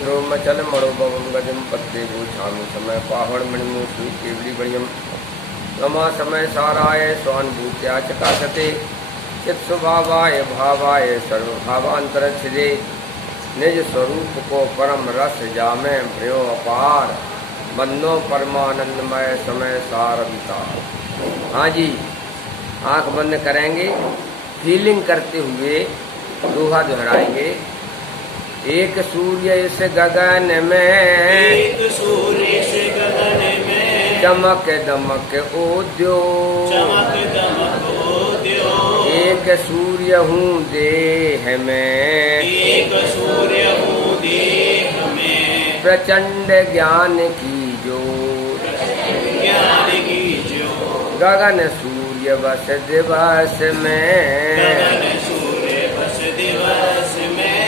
ध्रुव मचल मणो बवम गजम पत्ते वो छामी समय पाहड़ मणिमु सुई केवली बड़ियम रमा समय साराय स्वानुभूत्या चकाशते चित स्वभावाय भावाय सर्वभावांतर छिदे निज स्वरूप को परम रस जामे भयो अपार बंदो परमानंदमय समय सार विचार। हाँ जी, आंख बंद करेंगे, फीलिंग करते हुए दोहा दोहराएंगे। एक सूर्य इस गगन में, एक सूर्य इस गगन में, चमक दमक उद्योग, चमक दमक उद्योग। एक सूर्य हूँ देह में, एक सूर्य हूँ देह में, प्रचंड ज्ञान की ज्योत, ज्ञान की ज्योत। गगन सूर्य बस दिवस में, गगन सूर्य बस दिवस में,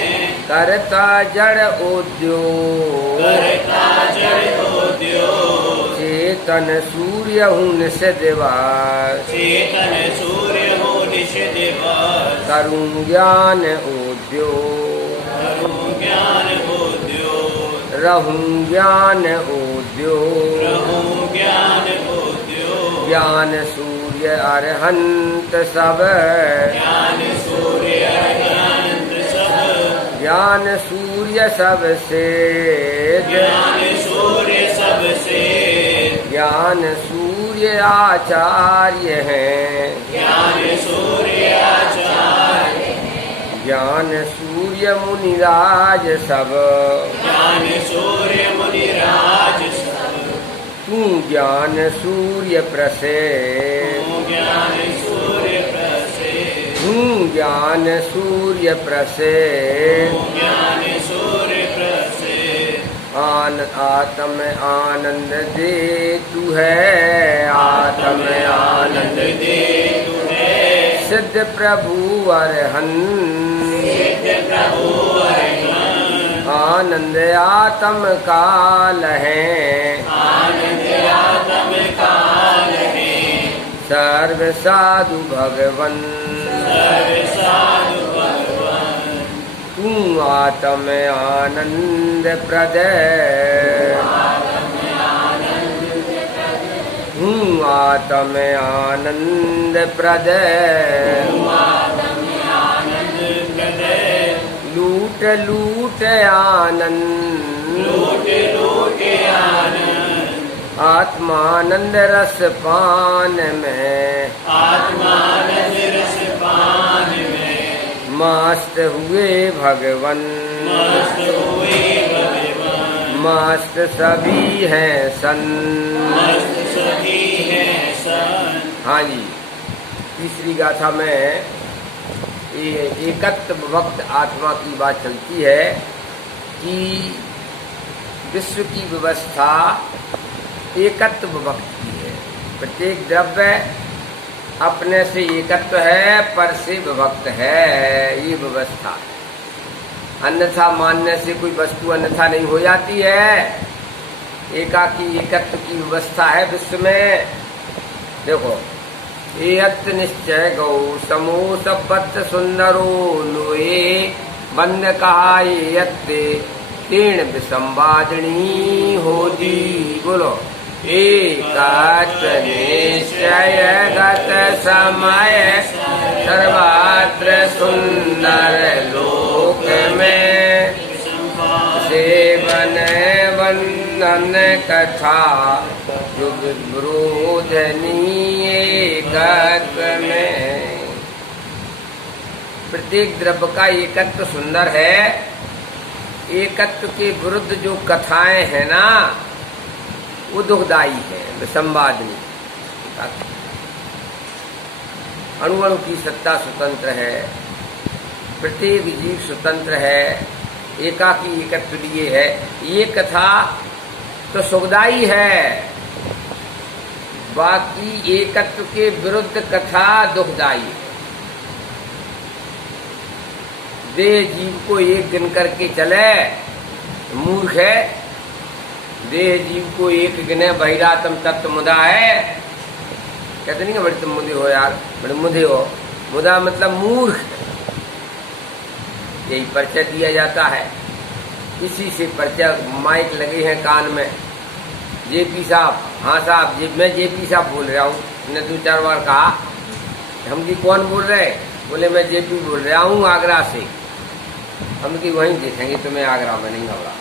करता जड़ उद्योग, करता जड़ उद्योग। चेतन सूर्य हूँ निश दिवस, चेतन सूर्य हूँ निश दिवस। करूँ ज्ञान उद्योग, करूँ ज्ञान उद्योग, रहूँ ज्ञान उद्योग। रहूँ ज्ञान उद्योग। ज्ञान सूर्य अरहंत सब, ज्ञान सूर्य अनंत सब, ज्ञान सूर्य सबसे, ज्ञान सूर्य सबसे, ज्ञान सूर्य आचार्य हैं, ज्ञान सूर्य आचार्य, ज्ञान सूर्य मुनिराज सब, ज्ञान सूर्य मुनिराज सब। तू ज्ञान सूर्य प्रसेद, तू ज्ञान सूर्य प्रसेद, तू ज्ञान सूर्य प्रसेद। तू ज्ञान सूर्य प्रसेद। आत्म आनंद दे तू है, आत्म आनंद दे तू है, सिद्ध प्रभु अरहंत, सिद्ध प्रभु अरहंत। आनंद आत्म काल है, आनंद आत्म काल है, सर्व साधु भगवन, सर्व साधु भगवान। तू आत्म आनंद प्रदय, तू आत्म आनंद प्रदय। लूट लूट आनंद, लूट लूट आनंद, आत्मानंद रस पान में, आत्मानंद रस पान में, मस्त हुए भगवन, मस्त हुए भगवान। मस्त सभी हैं सन, मस्त सभी हैं सन। हाँ जी, तीसरी गाथा में ये एकत्व भक्त आत्मा की बात चलती है कि विश्व की व्यवस्था एकत्व भक्त की है। प्रत्येक द्रव्य अपने से एकत्व है, पर से विभक्त है, ये व्यवस्था। अन्यथा मानने से कोई वस्तु अन्यथा नहीं हो जाती है। एकाकी एकत्व की व्यवस्था है विश्व में। देखो, एयत निश्चय गौ समूह सबत सुंदरो लोए, बंद कहा एयत्ते तीर्ण विसंवादिनी होती। बोलो, एकत्व निश्चय गत समय सर्वत्र सुंदर लोक में, सेवन वंदन कथा युग विरोधनीय एकत्व में। प्रत्येक द्रव्य का एकत्व सुंदर है। एकत्व के विरुद्ध जो कथाएं हैं ना, वो दुखदायी है, विसंवादिनी। अणु अणु की सत्ता स्वतंत्र है, प्रत्येक जीव स्वतंत्र है, एकाकी एकत्व लिए है। ये कथा तो सुखदायी है, बाकी एकत्व के विरुद्ध कथा दुखदायी है। देह जीव को एक गिन करके चले मूर्ख है। देह जीव को एक गिने बहिरातम तत्व मुदा है। कहते नहीं कि बड़े तुम मुदे हो यार, बड़े मुदे हो। मुदा मतलब मूर्ख, यही परिचय दिया जाता है। इसी से परिचय। माइक लगे हैं कान में। जेपी साहब, हाँ साहब, मैं जेपी साहब बोल रहा हूँ। ने 2-4 बार कहा। हम की कौन बोल रहे? बोले मैं जेपी बोल रहा हूँ आगरा से। हम की वहीं देखेंगे तुम्हें, आगरा में नहीं होगा।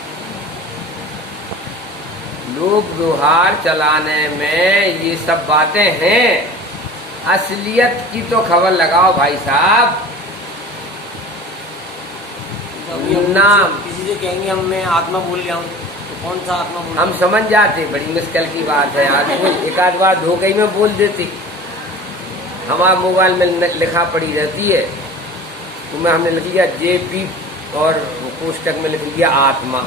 लोक व्यवहार चलाने में ये सब बातें हैं। असलियत की तो खबर लगाओ भाई साहब। नाम किसी से कहेंगे हम मैं आत्मा बोल रहा हूँ, तो कौन सा आत्मा बोल? हम समझ जाते, बड़ी मुश्किल की बात है यार। एक आध बार धोखे में बोल देते। हमारे मोबाइल में लिखा पड़ी रहती है, तो मैं हमने लिख लिया जेपी और कोष्टक में लिख दिया आत्मा।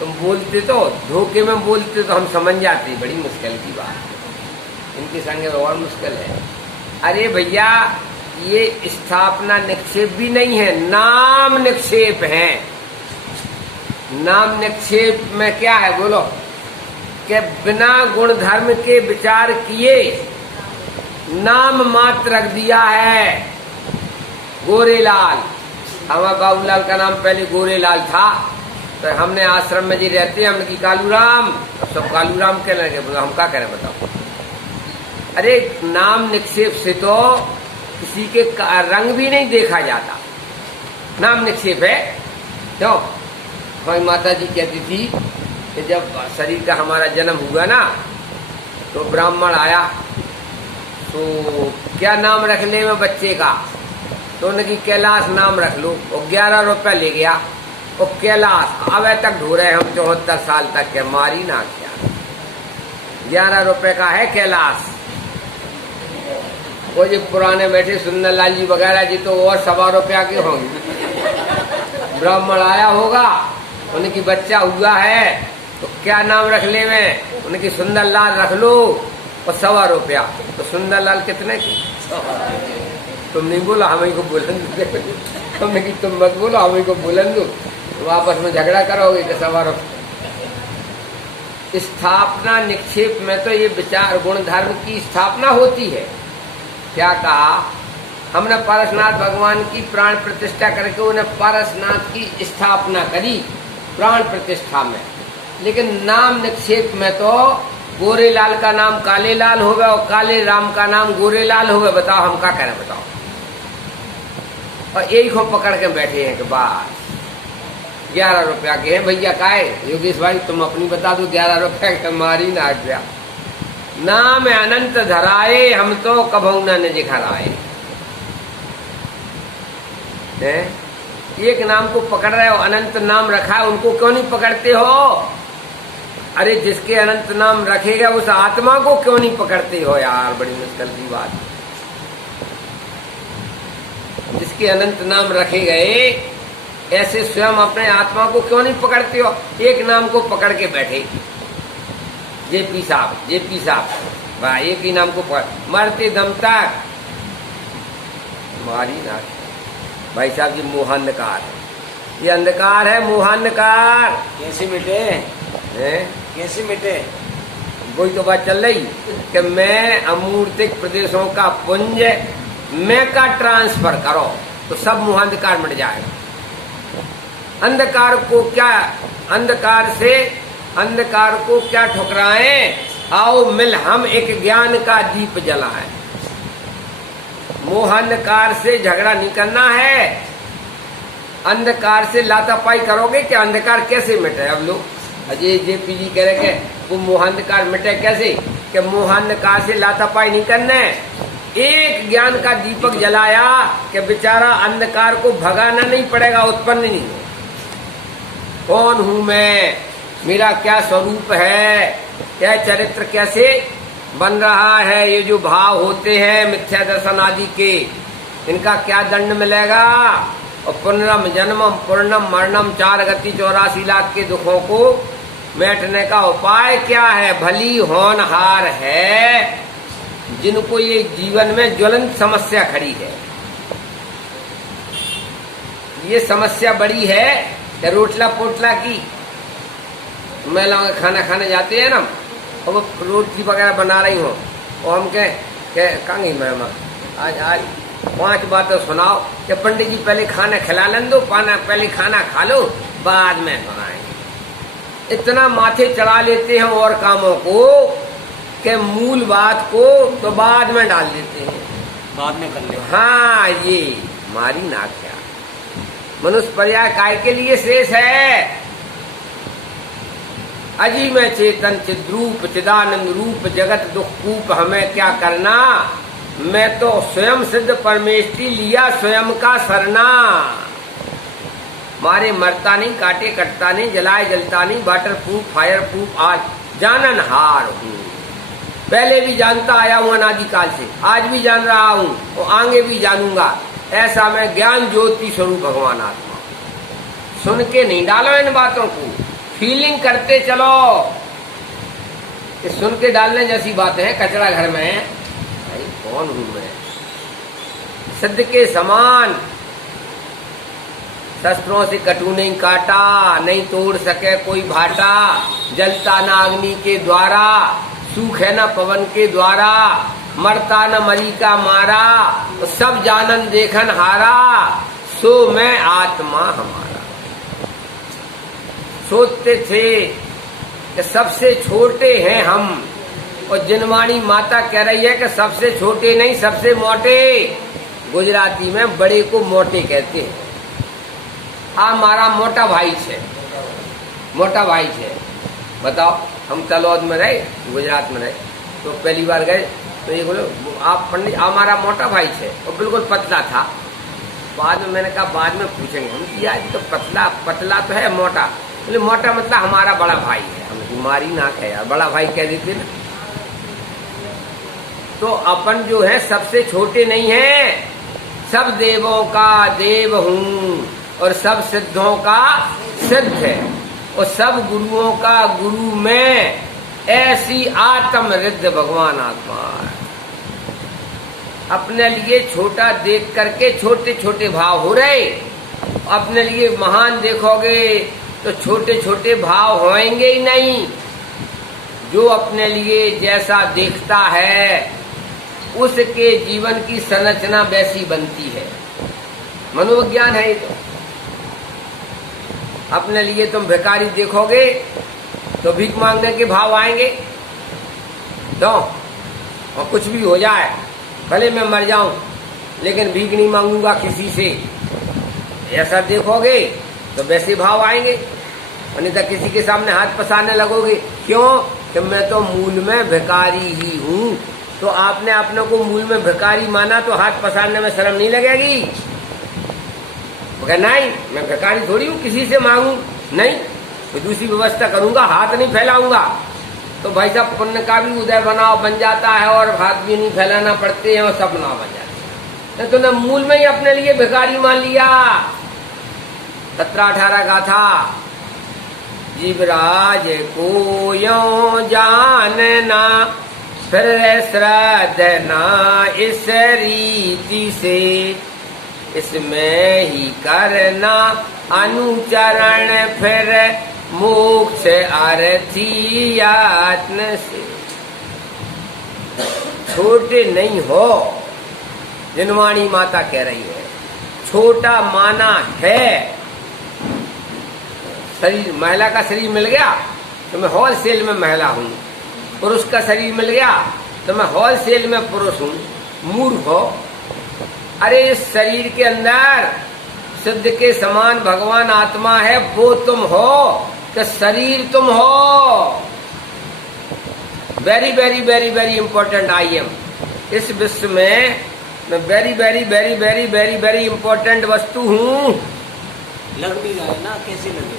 तुम बोलते तो धोखे में बोलते तो हम समझ जाते। बड़ी मुश्किल की बात। इनके संग और मुश्किल है। अरे भैया, ये स्थापना निक्षेप भी नहीं है, नाम निक्षेप है। नाम निक्षेप में क्या है बोलो? कि बिना गुण धर्म के विचार किए नाम मात्र रख दिया है। गोरेलाल, हमारे बाबूलाल का नाम पहले गोरेलाल था, तो हमने आश्रम में जी रहते हैं, हमने की कालूराम, सब कालूराम कहने लगे। बोला हम क्या करें बताओ? अरे नाम निक्षेप से तो किसी के रंग भी नहीं देखा जाता। नाम निक्षेप है। क्यों? हमारी माता जी कहती थी कि जब शरीर का हमारा जन्म हुआ ना, तो ब्राह्मण आया, तो क्या नाम रख ले मैं बच्चे का? तो उन्होंने कैलाश नाम रख लो। और 11 रुपया ले गया। और कैलाश अब तक ढूंढे हम 74 साल तक के, मारी ना क्या। 11 रुपए का है कैलाश। वो जो पुराने बैठे सुंदरलाल जी वगैरह जी तो और 1.25 रुपया के होंगे। ब्राह्मण आया होगा, उनकी बच्चा हुआ है, तो क्या नाम रख ले मैं? उनकी सुंदरलाल रख लो। और 1.25 रुपया। तो सुंदरलाल कितने की? तुम नहीं बोला, हमें को बुलंद। तुमने की तुम मत बोलो, हमें को बुलंद। तो आपस में झगड़ा करोगे कि 1.25 रुपया। स्थापना निक्षेप में तो ये विचार गुण धर्म की स्थापना होती है। क्या कहा? हमने पारसनाथ भगवान की प्राण प्रतिष्ठा करके उन्हें पारसनाथ की स्थापना करी प्राण प्रतिष्ठा में। लेकिन नाम निक्षेप में तो गोरेलाल का नाम कालेलाल हो गया और काले राम का नाम गोरेलाल हो गया। बताओ हम क्या करें बताओ? और एक को पकड़ के बैठे हैं कि बस 11 रुपया के हैं भैया। का है योगेश भाई, तुम अपनी बता दो। 11 रुपया के मारी ना गया। नाम अनंत धराए, हम तो कभू न दिखराए। एक नाम को पकड़ रहे हो, अनंत नाम रखा है, उनको क्यों नहीं पकड़ते हो? अरे जिसके अनंत नाम रखेगा उस आत्मा को क्यों नहीं पकड़ते हो यार? बड़ी मुश्किल की बात। जिसके अनंत नाम रखे गए, ऐसे स्वयं अपने आत्मा को क्यों नहीं पकड़ते हो? एक नाम को पकड़ के बैठे, जेपी साहब, जेपी साहब, भाई एक ही नाम को पकड़, मरते दम तक मारी ना। भाई साहब जी मोहांधकार, ये अंधकार है, मोहांधकार। कैसे मिटे? कैसे मिटे? वही तो बात चल रही कि मैं अमूर्तिक प्रदेशों का पुंज मैं का ट्रांसफर करो तो सब मोहांधकार मिट जाएगा। अंधकार को क्या, अंधकार को क्या ठुकराएं? आओ मिल हम एक ज्ञान का दीप जलाएं। मोहांधकार से झगड़ा नहीं करना है। अंधकार से लातापाई करोगे कि अंधकार कैसे मिटे? अब लोग अजय जेपी जी कह रहे कि वो मोहांधकार मिटे कैसे? कि मोहांधकार से लातापाई नहीं करने, एक ज्ञान का दीपक जलाया कि बेचारा अंधकार को भगाना नहीं पड़ेगा, उत्पन्न नहीं हो। कौन हूं मैं, मेरा क्या स्वरूप है, क्या चरित्र कैसे बन रहा है, ये जो भाव होते हैं मिथ्या दर्शन आदि के, इनका क्या दंड मिलेगा? और पुनरम जन्मम पूर्णम मरणम 4 गति 84 लाख के दुखों को मिटने का उपाय क्या है? भली होनहार है जिनको ये जीवन में ज्वलंत समस्या खड़ी है। ये समस्या बड़ी है कि रोटला पोटला की महिलाओं का खाना खाने जाते हैं ना, और वो रोटी वगैरह बना रही हो, और हम कहाँ गई मैम आज 5 बातें सुनाओ कि पंडित जी पहले खाना खिला लें दो, पहले खाना खा लो बाद में बनाएंगे। इतना माथे चढ़ा लेते हैं और कामों को कि मूल बात को तो बाद में डाल देते हैं, बाद में कर ले। हाँ ये मारी ना क्या मनुष्य पर्याय काय के लिए शेष है। अजी में चेतन चिद्रूप चिदानंद रूप जगत दुख कूप हमें क्या करना, मैं तो स्वयं सिद्ध परमेष्टि लिया स्वयं का सरना। मारे मरता नहीं, काटे कटता नहीं, जलाए जलता नहीं, वाटर प्रूफ फायर प्रूफ आज जानन हार हूँ। पहले भी जानता आया हूँ अनादिकाल से, आज भी जान रहा हूँ और आगे भी जानूंगा। ऐसा मैं ज्ञान ज्योति स्वरूप भगवान आत्मा। सुन के नहीं डालो इन बातों को, फीलिंग करते चलो। ये सुन के डालने जैसी बातें हैं, कचरा घर में है भाई, कौन हूं मैं। सिद्ध के समान शस्त्रों से कटू नहीं काटा, नहीं तोड़ सके कोई भाटा। जलता न अग्नि के द्वारा, सूखे न पवन के द्वारा, मरता न मरी का मारा, सब जानन देखन हारा, सो मैं आत्मा हमारा। सोचते थे कि सबसे छोटे हैं हम, और जिनवाणी माता कह रही है कि सबसे छोटे नहीं सबसे मोटे। गुजराती में बड़े को मोटे कहते हैं। आ मारा मोटा भाई छे, मोटा भाई छे। बताओ, हम तलौद में रहे, गुजरात में रहे, तो पहली बार गए तो ये बोले आप पंडित हमारा मोटा भाई छे, और बिल्कुल पतला था। बाद में मैंने कहा बाद में पूछेंगे हम, किया तो पतला पतला तो है, मोटा बोले मोटा मतलब हमारा बड़ा भाई है। हम बीमारी नाक है यार, बड़ा भाई कह देते ना। तो अपन जो है सबसे छोटे नहीं है, सब देवों का देव हूँ और सब सिद्धों का सिद्ध है, और सब गुरुओं का गुरु में ऐसी आत्म रिद्ध भगवान आत्मा है। अपने लिए छोटा देख करके छोटे छोटे भाव हो रहे, अपने लिए महान देखोगे तो छोटे छोटे भाव होंगे ही नहीं। जो अपने लिए जैसा देखता है उसके जीवन की संरचना वैसी बनती है। मनोविज्ञान है ये तो। अपने लिए तुम भिखारी देखोगे तो भीख मांगने के भाव आएंगे, तो और कुछ भी हो जाए, भले मैं मर जाऊं लेकिन भीख नहीं मांगूंगा किसी से, ऐसा देखोगे तो वैसे भाव आएंगे। और नहीं तो किसी के सामने हाथ पसारने लगोगे, क्यों कि मैं तो मूल में भिखारी ही हूँ। तो आपने अपने को मूल में भिखारी माना तो हाथ पसारने में शर्म नहीं लगेगी? नहीं, मैं भिखारी थोड़ी हूँ किसी से मांगू, नहीं, मैं दूसरी व्यवस्था करूंगा, हाथ नहीं फैलाऊंगा। तो भाई साहब पुण्य का भी उदय बनाओ बन जाता है, और हाथ भी नहीं फैलाना पड़ते हैं, और सब ना बन जाते हैं। तो न मूल में ही अपने लिए भिखारी मान लिया। 17-18 गाथा। जीवराज को यो जानना, फिर श्रद्धना इस रीति से, इसमें ही करना अनुचरण, फिर मोक्ष अर्थी आत्म से। छोटे नहीं हो, जिनवाणी माता कह रही है, छोटा माना है। शरीर, महिला का शरीर मिल गया तो मैं होलसेल में महिला हूँ, पुरुष का शरीर मिल गया तो मैं होलसेल में पुरुष हूँ। मूर्ख हो। अरे इस शरीर के अंदर सिद्ध के समान भगवान आत्मा है, वो तुम हो कि शरीर तुम हो। Very very very very important I am. इस विश्व में मैं very very very very very very important वस्तु हूँ। लग नहीं रहा है ना, कैसे लगे?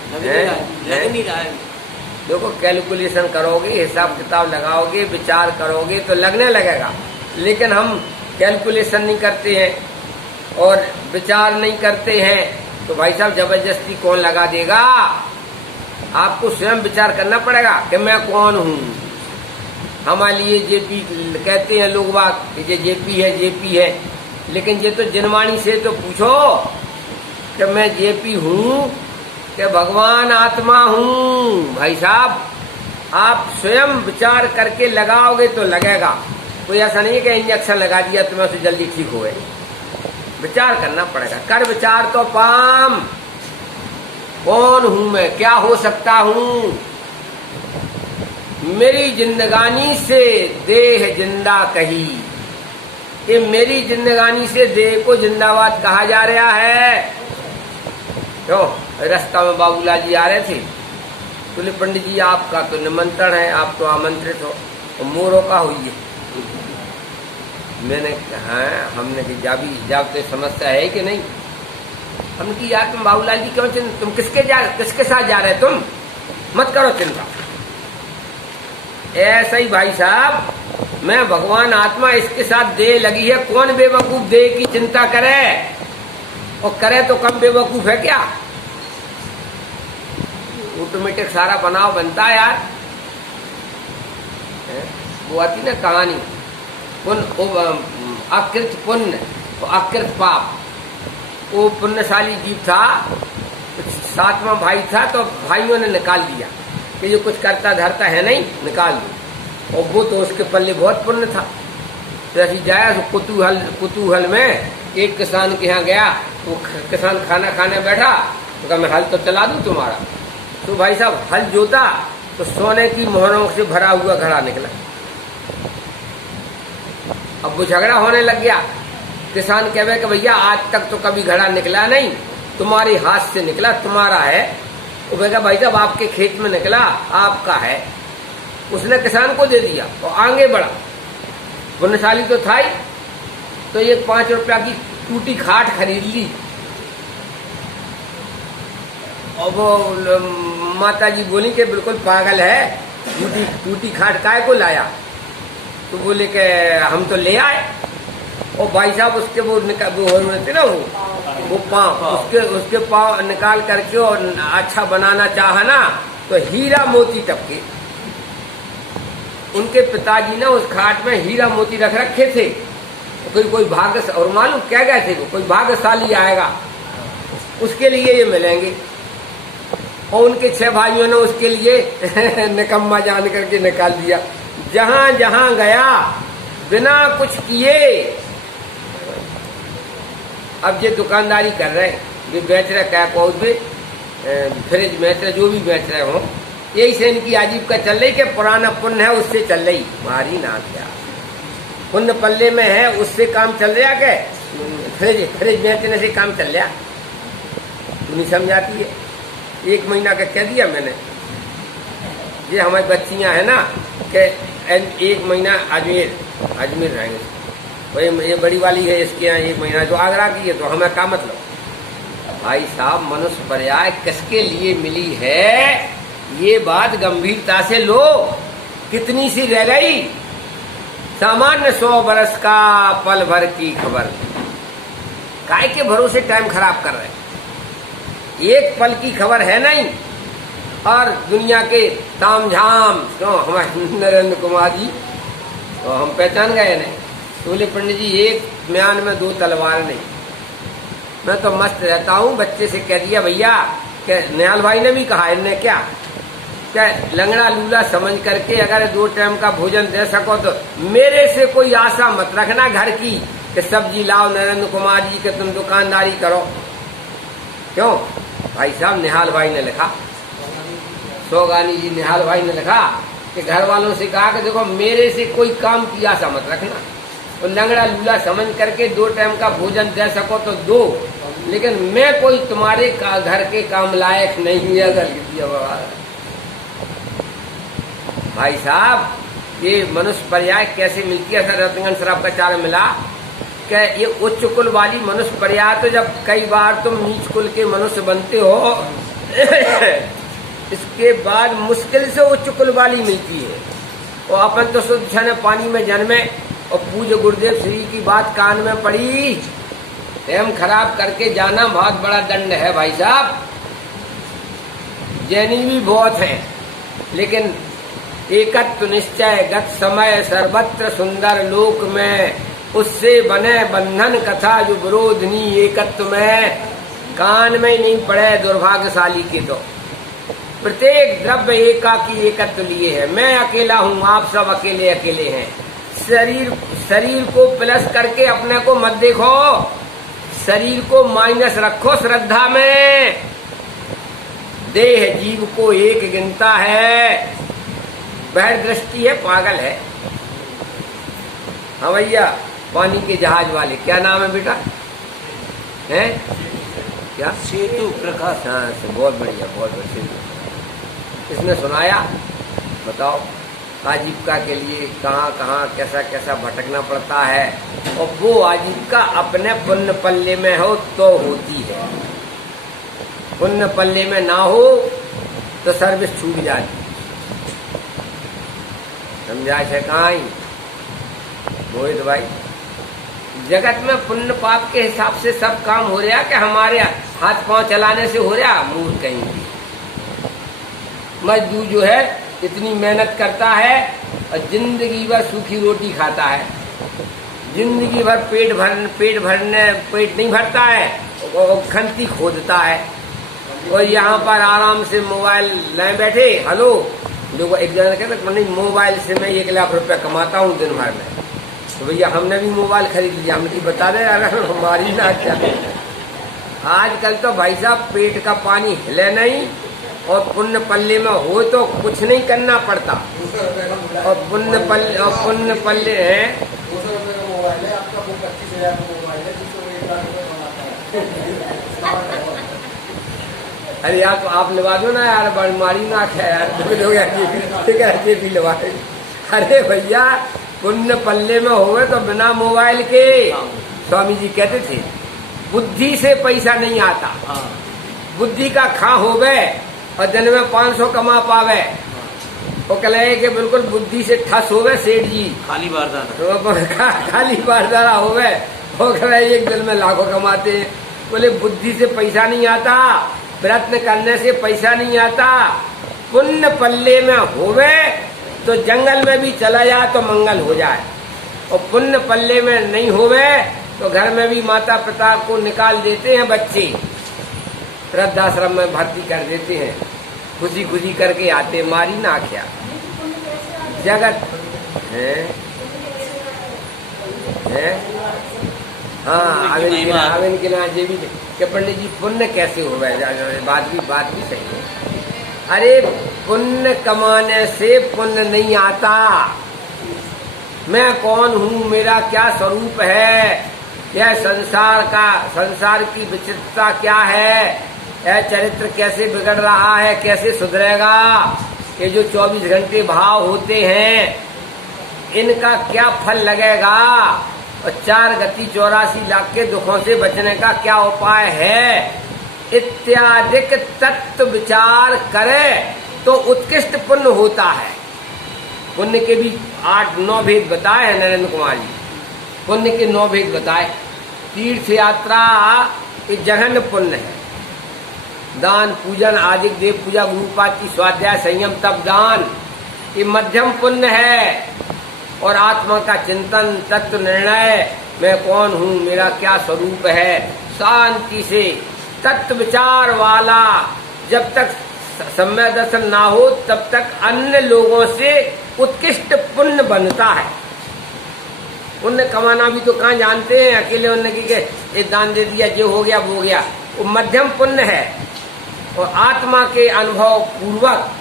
लग नहीं रहा है। देखो, कैलकुलेशन करोगे, हिसाब किताब लगाओगे, विचार करोगे तो लगने लगेगा, लेकिन हम कैलकुलेशन नहीं करते हैं और विचार नहीं करते हैं तो भाई साहब जबरदस्ती कौन लगा देगा? आपको स्वयं विचार करना पड़ेगा कि मैं कौन हूँ। हमारे लिए जेपी कहते हैं लोग बात, ये जेपी है जेपी है, लेकिन ये तो जिनवाणी से तो पूछो कि मैं जेपी हूँ कि भगवान आत्मा हूँ। भाई साहब, आप स्वयं विचार करके लगाओगे तो लगेगा। कोई ऐसा नहीं है कि इंजेक्शन लगा दिया तुम्हें उससे जल्दी ठीक हो गए। विचार करना पड़ेगा। कर विचार तो पाम। कौन हूँ मैं, क्या हो सकता हूँ, मेरी जिंदगानी से देह जिंदा कही। ये मेरी जिंदगानी से देह को जिंदाबाद कहा जा रहा है। तो रास्ता में बाबूलाल जी आ रहे थे, बोले पंडित जी आपका तो निमंत्रण है, आप तो आमंत्रित हो, तो मोरों का हुई। मैंने कहा हमने कि जब तो समस्या है कि नहीं। हमने कि यार तुम बाबूलाल जी क्यों तुम किसके साथ जा रहे, तुम मत करो चिंता। ऐसा ही भाई साहब, मैं भगवान आत्मा, इसके साथ देह लगी है। कौन बेवकूफ देह की चिंता करे, और करे तो कम बेवकूफ है क्या। ऑटोमेटिक सारा बनाव बनता है यार। वो आती ना कहानी, अकृत पुण्य अकृत पाप। वो पुण्यशाली जीव था, सातवां भाई था, तो भाइयों ने निकाल दिया कि जो कुछ करता धरता है नहीं, निकाल दो। और वो तो उसके पल्ले बहुत पुण्य था। तो ऐसी जाया तो कुतूहल में एक किसान के यहाँ गया। तो किसान खाना खाने बैठा, तो कहा मैं हल तो चला दूं तुम्हारा। तो भाई साहब हल जोता तो सोने की मोहरों से भरा हुआ घड़ा निकला। अब वो झगड़ा होने लग गया। किसान कहे कि भैया आज तक तो कभी घड़ा निकला नहीं, तुम्हारे हाथ से निकला, तुम्हारा है। वो कहेगा भाई साहब आपके खेत में निकला, आपका है। उसने किसान को दे दिया और आगे बढ़ा। पुण्यशाली तो था ही, तो ये 5 रुपया की टूटी खाट खरीद ली। और वो माता जी बोली कि बिल्कुल पागल है, टूटी खाट काय को लाया। तो बोले कि हम तो ले आए। और भाई साहब उसके वो होते ना वो पाँव, उसके पाँव निकाल करके और अच्छा बनाना चाहा ना, तो हीरा मोती टपके। उनके पिताजी ने उस खाट में हीरा मोती रख रखे थे। तो कोई भाग्य, और मालूम क्या गए थे, कोई भाग्यशाली आएगा उसके लिए ये मिलेंगे। और उनके 6 भाइयों ने उसके लिए निकम्मा जान करके निकाल दिया। जहां जहां गया बिना कुछ किए। अब ये दुकानदारी कर रहे हैं, ये बेच रहे क्या पौध भी, फ्रिज बेच रहे, जो भी बेच रहे हो, यही से इनकी आजीविका चल रही कि पुराना पुण्य है उससे चल रही। मारी ना क्या पुण्य पल्ले में है, उससे काम चल रहा के फ्रिज बेचने से काम चल रहा। तू नहीं समझाती है। 1 महीना का कह दिया मैंने, ये हमारी बच्चियां है ना कि 1 महीना अजमेर रहेंगे। वही ये बड़ी वाली है, इसके यहाँ 1 महीना, जो आगरा की है, तो हमें क्या मतलब। भाई साहब मनुष्य पर्याय किसके लिए मिली है, ये बात गंभीरता से लो। कितनी सी रह गई, सामान्य 100 बरस का पल भर की खबर। काय के भरोसे टाइम खराब कर रहे, एक पल की खबर है नहीं। और दुनिया के तामझाम, तो हमारे नरेंद्र कुमार जी तो हम पहचान गए नहीं। तो बोले पंडित जी 1 म्यान में 2 तलवार नहीं। मैं तो मस्त रहता हूँ। बच्चे से कह दिया भैया, क्या निहाल भाई ने भी कहा, इनने क्या लंगड़ा लूला समझ करके अगर 2 टाइम का भोजन दे सको तो मेरे से कोई आशा मत रखना घर की कि सब्जी लाओ नरेंद्र कुमार जी के तुम दुकानदारी करो। क्यों भाई साहब, निहाल भाई ने लिखा, सोगानी जी निहाल भाई ने लिखा कि घर वालों से कहा कि देखो मेरे से कोई काम की आशा मत रखना, और लंगड़ा लूला समझ करके 2 टाइम का भोजन दे सको तो दो, लेकिन मैं कोई तुम्हारे घर के काम लायक नहीं है। भाई साहब ये मनुष्य पर्याय कैसे मिलती है। रत्नगंज शराब का चार मिला कि ये उच्च कुल वाली मनुष्य पर्याय, तो जब कई बार तुम नीच कुल के मनुष्य बनते हो इसके बाद मुश्किल से उच्च कुल वाली मिलती है। और अपन तो शुद्ध छने पानी में जन्मे, और पूज्य गुरुदेव श्री की बात कान में पड़ी, टाइम खराब करके जाना बहुत बड़ा दंड है भाई साहब। जैनी भी बहुत है, लेकिन एकत्व निश्चय गत समय सर्वत्र सुंदर लोक में, उससे बने बंधन कथा जो विरोधनी एकत्व में, कान में नहीं पड़े दुर्भाग्यशाली के। तो प्रत्येक द्रव्य एकाकी एकत्व लिए है। मैं अकेला हूँ, आप सब अकेले अकेले हैं। शरीर को प्लस करके अपने को मत देखो, शरीर को माइनस रखो श्रद्धा में। देह जीव को एक गिनता है, बहर दृष्टि है, पागल है। हाँ भैया, पानी के जहाज वाले, क्या नाम है बेटा? हैं क्या? सेतु प्रकाश। हाँ, बहुत बढ़िया, बहुत बढ़िया। इसने सुनाया, बताओ आजीविका के लिए कहाँ कहाँ कैसा कैसा भटकना पड़ता है, और वो आजीविका अपने पुण्य पल्ले में हो तो होती है, पुण्य पल्ले में ना हो तो सर्विस छूट जाती। समझा है कहाँ ही मोहित भाई? जगत में पुण्य पाप के हिसाब से सब काम हो रहा कि हमारे हाथ पांव चलाने से हो रहा? मूर्ख कहीं भी। मजदूर जो है इतनी मेहनत करता है और जिंदगी भर सूखी रोटी खाता है, जिंदगी भर पेट नहीं भरता है, और खंती खोदता है, और यहाँ पर आराम से मोबाइल लाए बैठे। हेलो, लोग एक जन कहते नहीं मोबाइल से मैं 1 लाख रुपया कमाता हूँ दिन भर में। तो भैया हमने भी मोबाइल खरीद लिया, हमने बता दे हमारी ना क्या। आजकल तो भाई साहब पेट का पानी हिले नहीं, और पुण्य पल्ले में हो तो कुछ नहीं करना पड़ता, और पुण्य पल्ले है। 200 रुपये का मोबाइल है आपका, वो 25,000 का मोबाइल है जिसको 1 लाख रुपये कमाता है। अरे आप लगा दो ना यार, बीमारी ना क्या यार, लोग ऐसे भी लगा। अरे भैया, पुण्य पल्ले में होवे तो बिना मोबाइल के, स्वामी जी कहते थे, बुद्धि से पैसा नहीं आता। बुद्धि का खा होवे और दिन में 500 कमा पावे, वो कहे कि बिल्कुल बुद्धि से ठस होवे सेठ जी, खाली बारदाना, तो खाली बारदाना होवे, वो कहे एक दिन में लाखों कमाते। बोले बुद्धि से पैसा नहीं आता, प्रयत्न करने से पैसा नहीं आता। पुण्य पल्ले में होवे तो जंगल में भी चला जाए तो मंगल हो जाए, और पुण्य पल्ले में नहीं होवे तो घर में भी माता पिता को निकाल देते हैं बच्चे, वृद्धाश्रम में भर्ती कर देते हैं, खुशी खुशी करके आते। मारी ना क्या जगत है? हाँ, अविन के ना जे भी कि पंडित जी पुण्य कैसे हो गए? बात भी सही है। अरे पुण्य कमाने से पुण्य नहीं आता। मैं कौन हूँ, मेरा क्या स्वरूप है, यह संसार की विचित्रता क्या है, यह चरित्र कैसे बिगड़ रहा है, कैसे सुधरेगा, ये जो 24 घंटे भाव होते हैं इनका क्या फल लगेगा, और 4 गति 84 लाख के दुखों से बचने का क्या उपाय है, इत्यादिक तत्व विचार करे तो उत्कृष्ट पुण्य होता है। पुण्य के भी 8-9 भेद बताए हैं नरेंद्र कुमार जी, पुण्य के 9 भेद बताए। तीर्थ यात्रा एक जघन्य पुण्य है, दान पूजन आदि देव पूजा गुरुपाति स्वाध्याय संयम तप दान ये मध्यम पुण्य है, और आत्मा का चिंतन तत्व निर्णय, मैं कौन हूँ, मेरा क्या स्वरूप है, शांति से तत्व विचार वाला जब तक सम्य दर्शन ना हो तब तक अन्य लोगों से उत्कृष्ट पुण्य बनता है। पुण्य कमाना भी तो कहाँ जानते हैं, अकेले उन्होंने की ये दान दे दिया, जो हो गया वो हो गया, वो मध्यम पुण्य है। और आत्मा के अनुभव पूर्वक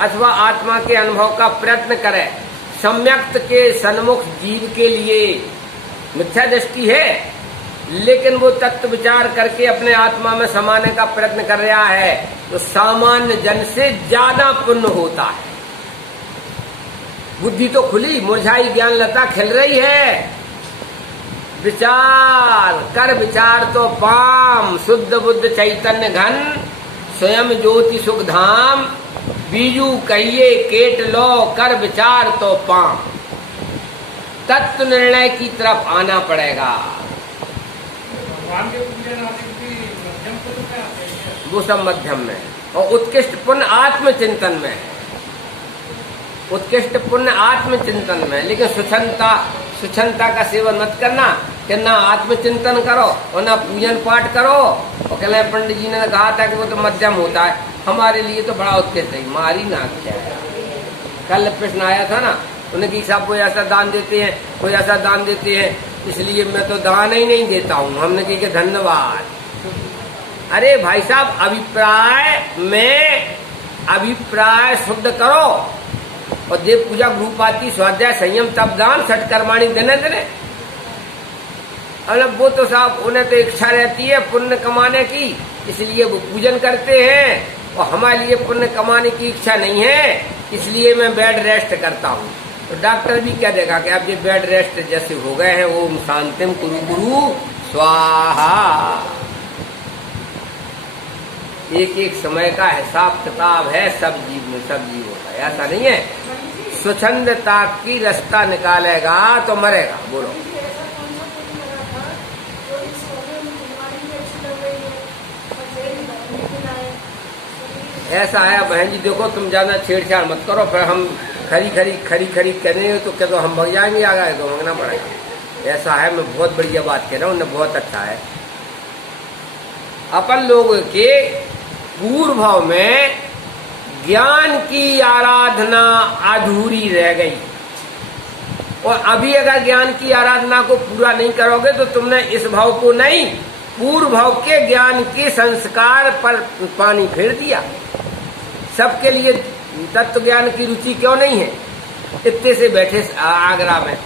अथवा आत्मा के अनुभव का प्रयत्न करे, सम्यक्त के सन्मुख जीव के लिए मिथ्या दृष्टि है, लेकिन वो तत्व विचार करके अपने आत्मा में समाने का प्रयत्न कर रहा है, तो सामान्य जन से ज्यादा पुण्य होता है। बुद्धि तो खुली, मुरझाई ज्ञान लता खिल रही है। विचार कर विचार तो पाम, शुद्ध बुद्ध चैतन्य घन, स्वयं ज्योति सुख धाम, बीजू कहिए केट लो, कर विचार तो पाम। तत्व निर्णय की तरफ आना पड़ेगा। वो सब मध्यम में, और उत्कृष्ट पुण्य आत्मचिंतन में है, उत्कृष्ट पुण्य आत्मचिंतन में। लेकिन सुछनता का सेवन मत करना कि ना आत्मचिंतन करो और ना पूजन पाठ करो। और कहले पंडित जी ने कहा था कि वो तो मध्यम होता है, हमारे लिए तो बड़ा उत्कृष्ट है। मारी ना क्या, कल प्रश्न आया था ना, उन्हें कि साहब कोई ऐसा दान देते हैं, कोई ऐसा दान देते हैं, इसलिए मैं तो दान ही नहीं देता हूँ। हमने कही कि धन्यवाद। अरे भाई साहब, अभिप्राय शुद्ध करो, और देव पूजा ग्रुपाती स्वाध्याय संयम तप दान सटकर्माणी दिन दिन। अब वो तो साहब उन्हें तो इच्छा रहती है पुण्य कमाने की, इसलिए वो पूजन करते हैं, और हमारे लिए पुण्य कमाने की इच्छा नहीं है, इसलिए मैं बेड रेस्ट करता हूँ। तो डॉक्टर भी क्या देखा कि अब ये बेड रेस्ट जैसे हो गए हैं, ओम शांतिम कुरु गुरु स्वाहा। एक एक समय का हिसाब किताब है सब जीव में, सब जीवों का। ऐसा नहीं है स्वच्छंदता की रास्ता निकालेगा तो मरेगा। बोलो ऐसा है बहन जी, देखो तुम ज्यादा छेड़छाड़ मत करो, फिर हम खरी करेंगे तो क्या तो हम भग जाएंगे, आगे तो मांगना पड़ेगा। ऐसा है, मैं बहुत बढ़िया बात कह रहा हूँ, उन्हें बहुत अच्छा है। अपन लोग के पूर्व में ज्ञान की आराधना अधूरी रह गई, और अभी अगर ज्ञान की आराधना को पूरा नहीं करोगे तो तुमने इस भाव को नहीं, पूर्व भाव के ज्ञान के संस्कार पर पानी फेर दिया। सबके लिए तत्व ज्ञान की रुचि क्यों नहीं है? इतने से बैठे आगरा में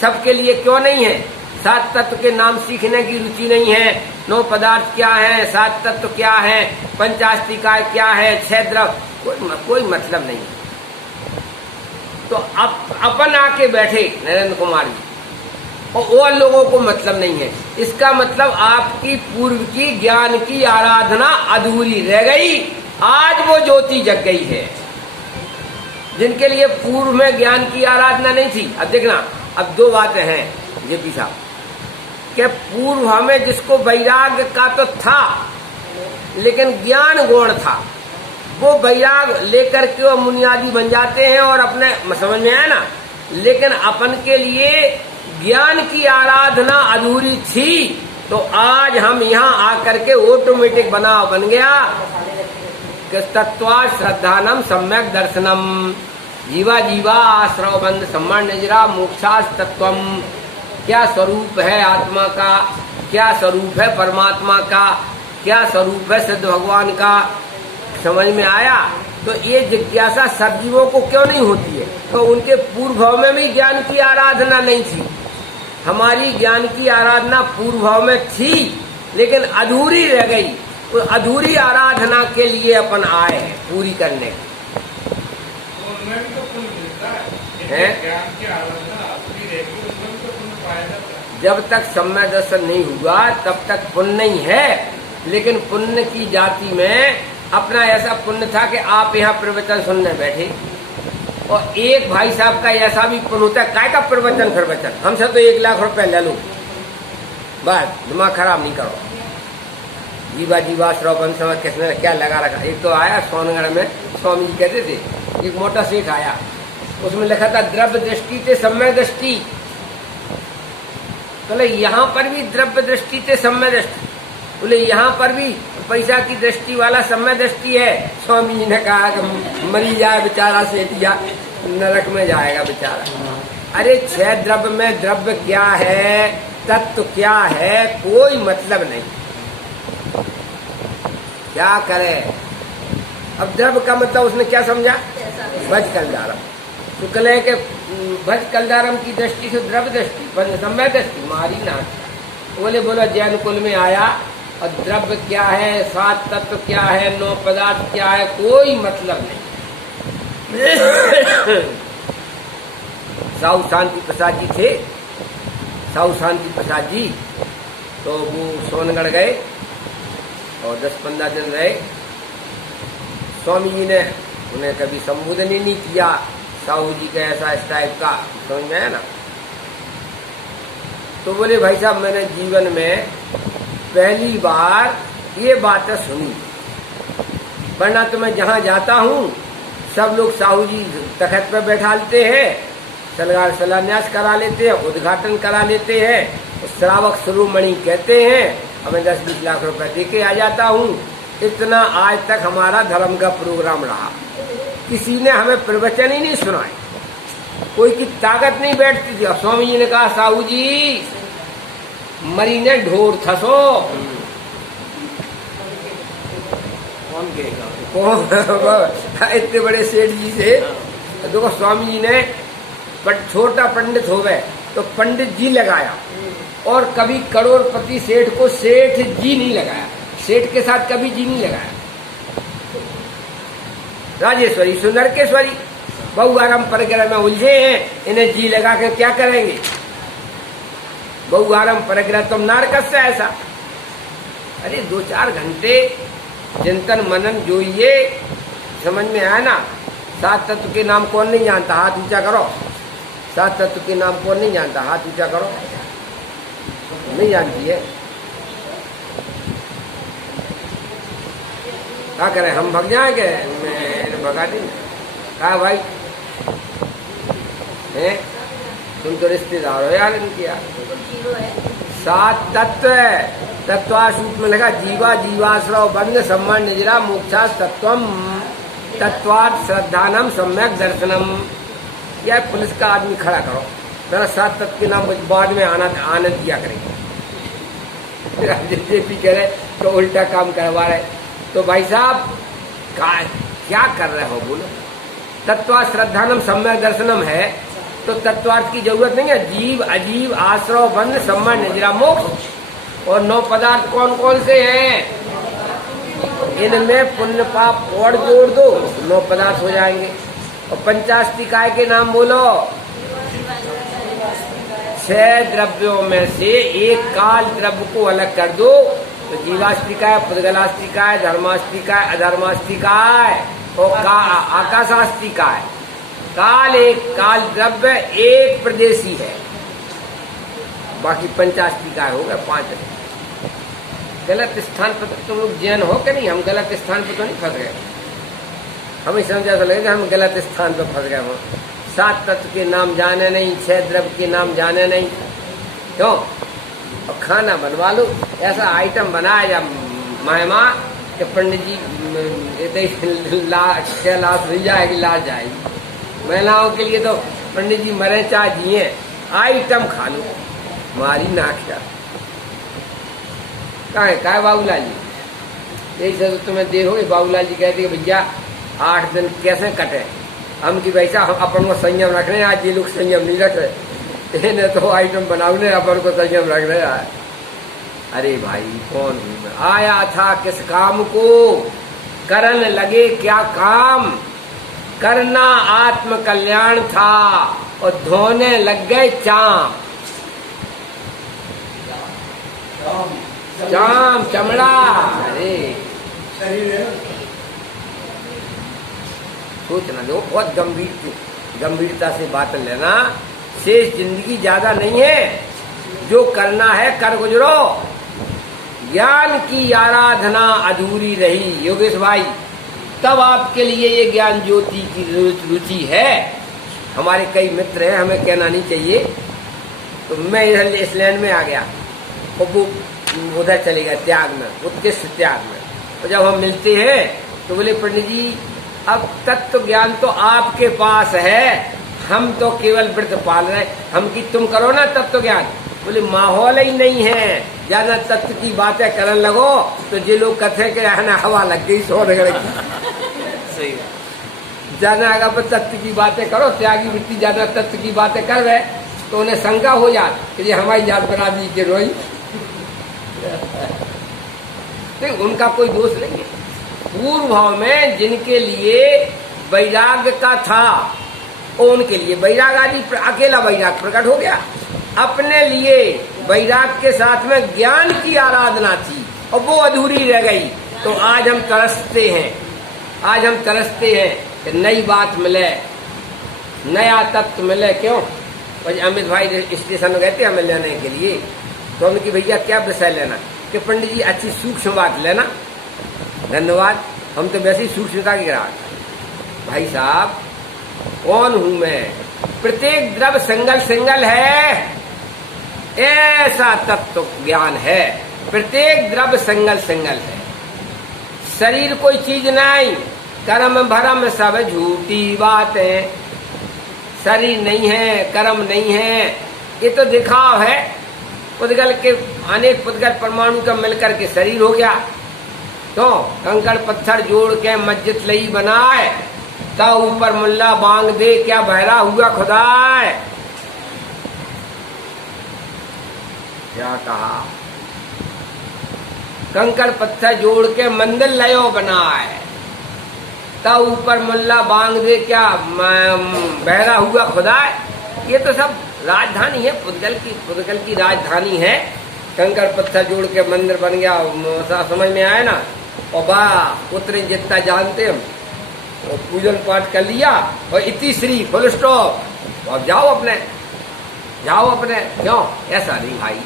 सबके लिए क्यों नहीं है? 7 तत्व के नाम सीखने की रुचि नहीं है। 9 पदार्थ क्या है, 7 तत्व क्या है, पंचास्तिकाय क्या है, 6 द्रव, कोई मतलब नहीं। तो अपन आके बैठे नरेंद्र कुमार जी, और लोगों को मतलब नहीं है। इसका मतलब आपकी पूर्व की ज्ञान की आराधना अधूरी रह गई, आज वो ज्योति जग गई है। जिनके लिए पूर्व में ज्ञान की आराधना नहीं थी, अब देखना, अब 2 बातें हैं जेपी साहब कि पूर्व हमें जिसको वैराग्य का तो था लेकिन ज्ञान गुण था, वो वैराग लेकर के वो मुनियादी बन जाते हैं और अपने समझ में आया ना। लेकिन अपन के लिए ज्ञान की आराधना अधूरी थी, तो आज हम यहाँ आकर के ऑटोमेटिक बन गया कि तत्वा श्रद्धानम सम्यक दर्शनम जीवा जीवा आश्रव बंद सम्मान निजरा मोक्षास तत्वम। क्या स्वरूप है आत्मा का, क्या स्वरूप है परमात्मा का, क्या स्वरूप है सिद्ध भगवान का, समझ में आया? तो ये जिज्ञासा सब जीवों को क्यों नहीं होती है? तो उनके पूर्व में भी ज्ञान की आराधना नहीं थी। हमारी ज्ञान की आराधना पूर्व में थी लेकिन अधूरी रह गई। तो अधूरी आराधना के लिए अपन आए हैं पूरी करने है? जब तक सम्यक दर्शन नहीं हुआ तब तक पुण्य नहीं है। लेकिन पुण्य की जाति में अपना ऐसा पुण्य था कि आप यहाँ प्रवचन सुनने बैठे, और एक भाई साहब का ऐसा भी पुण्य होता है, काय का प्रवचन हमसे तो 1 लाख रुपए ले लो, बस दिमाग खराब नहीं करो। जीवा जीवा श्रवण समय किसने क्या लगा रखा। एक तो आया सोनगढ़ में, स्वामी जी कहते थे, एक मोटा सेठ आया, उसमें लिखा था द्रव्य दृष्टि से सम्यक दृष्टि। बोले यहाँ पर भी द्रव्य दृष्टि से सम्यक दृष्टि, बोले यहाँ पर भी पैसा की दृष्टि वाला सम्यक दृष्टि है। स्वामी जी ने कहा कि मरी जाए बेचारा सेठ, या नरक में जाएगा बेचारा। अरे 6 द्रव्य में द्रव्य क्या है, तत्व क्या है, कोई मतलब नहीं। क्या करे? अब द्रव्य का मतलब उसने क्या समझा? भज कलदारम। तो कले के भज कलदारम की दृष्टि से द्रव्य दृष्टि, सम्यक दृष्टि मारी ना। बोले बोला जैन कुल में आया, और द्रव्य क्या है, 7 तत्व क्या है, 9 पदार्थ क्या है, कोई मतलब नहीं। साहू शांति प्रसाद जी थे, साहू शांति प्रसाद जी, तो वो सोनगढ़ गए और 10-15 दिन रहे। स्वामी जी ने उन्हें कभी संबोधन ही नहीं किया, साहू जी का ऐसा इस टाइप का, समझ में आया ना। तो बोले भाई साहब मैंने जीवन में पहली बार ये बातें सुनी, वरना तो मैं जहाँ जाता हूँ सब लोग साहू जी तखत पर बैठाते हैं, सलगार शिलान्यास करा लेते हैं, उद्घाटन करा लेते हैं, श्रावक शिरोमणि कहते हैं, और मैं 10-20 लाख रुपए दे के आ जाता हूँ। इतना आज तक हमारा धर्म का प्रोग्राम रहा, किसी ने हमें प्रवचन ही नहीं सुनाए, कोई की ताकत नहीं बैठती थी। और स्वामी जी ने कहा साहू जी मरी ने ढोर थसो, कौन कहेगा? कौन? इतने बड़े सेठ जी से देखो स्वामी जी ने छोटा पंडित होवे तो पंडित जी लगाया, और कभी करोड़पति सेठ को सेठ जी नहीं लगाया, सेठ के साथ कभी जी नहीं लगाया। राजेश्वरी सुनरकेश्वरी बहुआराम परिग्रह में उलझे हैं, इन्हें जी लगा के क्या करेंगे? बहुआराम परिग्रह तुम नारकस से ऐसा। अरे 2-4 घंटे चिंतन मनन जोइए, समझ में आया ना? 7 तत्व के नाम कौन नहीं जानता? हाथ ऊंचा करो। 7 तत्व के नाम कौन नहीं जानता? हाथ ऊंचा करो। नहीं जानती है? क्या करें, हम भग जाएंगे? मैं भगा दी। कहा भाई है, तुम तो रिश्तेदार हो यार इनकी यार। 7 तत्व है, तत्वासूत्र में लगा जीवा जीवाश्रव बंध सम्मान निजरा मोक्षा तत्वम तत्वात् श्रद्धानम सम्यक दर्शनम। यह पुलिस का आदमी खड़ा करो जरा, 7 तत्व के नाम बाद में आनंद दिया करेंगे। जेपी कह रहे तो उल्टा काम करवा रहे, तो भाई साहब क्या कर रहे हो बोलो? तत्वात् श्रद्धानम सम्यक दर्शनम है तो तत्वार्थ की जरूरत नहीं है। जीव अजीव आश्रव बंध सम्मान निजरा मोक्ष। और 9 पदार्थ कौन कौन से हैं? इनमें पुण्य पाप और जोड़ दो, 9 पदार्थ हो जाएंगे। और पंचास्तिकाय के नाम बोलो। 6 द्रव्यों में से एक काल द्रव्य को अलग कर दो तो जीवास्तिकाय, पुद्गलास्तिकाय, धर्मास्तिकाय, अधर्मास्तिकाय और आकाशास्तिकाय। काल एक काल द्रव्य एक प्रदेशी है, बाकी पंचास्तिकाय हो गए 5। गलत स्थान पर तुम लोग जैन हो कि नहीं? हम गलत स्थान पर तो नहीं फंस गए? हमें समझा तो लगेगा हम गलत स्थान पर फंस गए हो। 7 तत्व के नाम जाने नहीं, 6 द्रव्य के नाम जाने नहीं, क्यों? और खाना बनवा लो, ऐसा आइटम बनाया या महिमा कि पंडित जी लाश हुई जाएगी, लाश जाएगी। महिलाओं के लिए तो पंडित जी मरे चाहे जिए, आइटम खा लो, मारी नाक यार। कहा है बाबूलाल जी? यही सब तुम्हें देखोगे, बाबूलाल जी कहते कि भैया 8 दिन कैसे कटे, हम की वैसा हम अपन को संयम रख रहे हैं। आज ये लोग संयम नहीं रख रहे, इन्हें तो आइटम बनाओगे अपन को संयम रख रहे हैं। अरे भाई कौन हूं मैं? आया था किस काम को, करन लगे क्या काम? करना आत्म कल्याण था और धोने लग गए चाम। चाम चमड़ा। अरे सोचना दो, बहुत गंभीरता से बात लेना। शेष जिंदगी ज्यादा नहीं है, जो करना है कर गुजरो। ज्ञान की आराधना अधूरी रही योगेश भाई, तब आपके लिए ये ज्ञान ज्योति की रुचि है। हमारे कई मित्र हैं, हमें कहना नहीं चाहिए, तो मैं इधर इस लैंड में आ गया और वो उधर चले गए त्याग में, उत्कृष्ट त्याग में। तो जब हम मिलते हैं तो बोले पंडित जी अब तत्व ज्ञान तो आपके पास है, हम तो केवल व्रत पाल रहे। हम की तुम करो ना तत्व ज्ञान। बोले माहौल ही नहीं है, ज्यादा तत्व की बातें करने लगो तो जे लोग कथे के रहना हवा लग गई सो रगड़ की। सही ज्यादा अगर पर तत्व की बातें करो, त्यागी वृत्ति ज्यादा तत्व की बातें कर रहे तो उन्हें शंका हो जात कि ये हमारी जात बना दी के रोई। नहीं, उनका कोई दोष नहीं है। पूर्व भाव में जिनके लिए वैराग्य का था उनके लिए वैराग आदि अकेला वैराग प्रकट हो गया। अपने लिए वैराग के साथ में ज्ञान की आराधना थी और वो अधूरी रह गई। तो आज हम तरसते हैं, आज हम तरसते हैं कि नई बात मिले, नया तत्व मिले। क्यों? अमित भाई स्टेशन में गए थे हमें लेने के लिए, तो हमने कि भैया क्या विषय लेना? कि पंडित जी अच्छी सूक्ष्म बात लेना। धन्यवाद, हम तो वैसे ही सूक्ष्मता के ग्राहक। भाई साहब कौन हूं मैं? प्रत्येक द्रव्य सिंगल सिंगल है, ऐसा तत्व ज्ञान है। प्रत्येक द्रव्य सिंगल सिंगल है, शरीर कोई चीज नहीं। कर्म भरम सब झूठी बातें, शरीर नहीं है, कर्म नहीं है, ये तो दिखाव है। पुद्गल के अनेक पुद्गल परमाणु का मिलकर के शरीर हो गया। तो कंकड़ पत्थर जोड़ के मस्जिद लई बनाए ता ऊपर मुल्ला बांग दे, क्या बहरा हुआ खुदाए। क्या कहा, कंकड़ पत्थर जोड़ के मंदिर लयो बनाए, ता ऊपर मुल्ला बांग दे, क्या बहरा हुआ खुदाए। ये तो सब राजधानी है, पुद्गल की राजधानी है। कंकड़ पत्थर जोड़ के मंदिर बन गया, समझ में आया ना। और बा उतने जितना जानते हम, पूजन पाठ कर लिया और इतनी श्री, फुल स्टॉप। अब जाओ अपने, क्यों ऐसा नहीं भाई।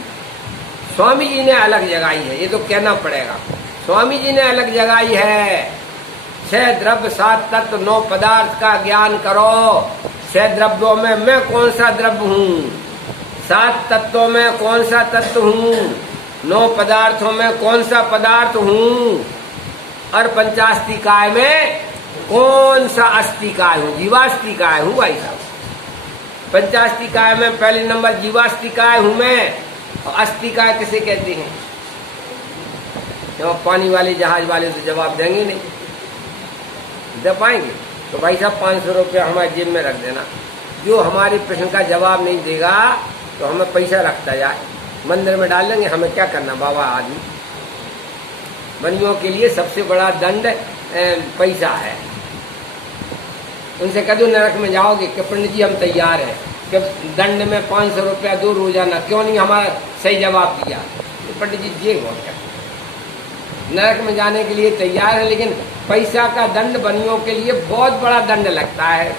स्वामी जी ने अलग जगाई है, ये तो कहना पड़ेगा। स्वामी जी ने अलग जगाई है। 6 द्रव्य 7 तत्व 9 पदार्थ का ज्ञान करो। 6 द्रव्यों में मैं कौन सा द्रव्य हूँ, 7 तत्वों में कौन सा तत्व हूँ, 9 पदार्थों में कौन सा पदार्थ हूँ, और पंचास्तिकाय में कौन सा अस्तिकाय हूँ, जीवास्तिकाय हूँ भाई साहब। पंचास्तिकाय में पहले नंबर जीवास्तिकाय हूँ मैं। और अस्तिकाय किसे कहते हैं? जब पानी वाले जहाज वाले तो जवाब देंगे नहीं, दे पाएंगे तो भाई साहब 500 रुपया हमारे जेब में रख देना। जो हमारे प्रश्न का जवाब नहीं देगा तो हमें पैसा रखता जाए, मंदिर में डाल लेंगे। हमें क्या करना बाबा, आदमी बनियों के लिए सबसे बड़ा दंड पैसा है। उनसे कह दो नरक में जाओगे कि पंडित जी हम तैयार हैं, कि दंड में 500 रुपया दो रोजाना, क्यों नहीं हमारा सही जवाब दिया। तो पंडित जी ये हो क्या, नरक में जाने के लिए तैयार है, लेकिन पैसा का दंड बनियों के लिए बहुत बड़ा दंड लगता है।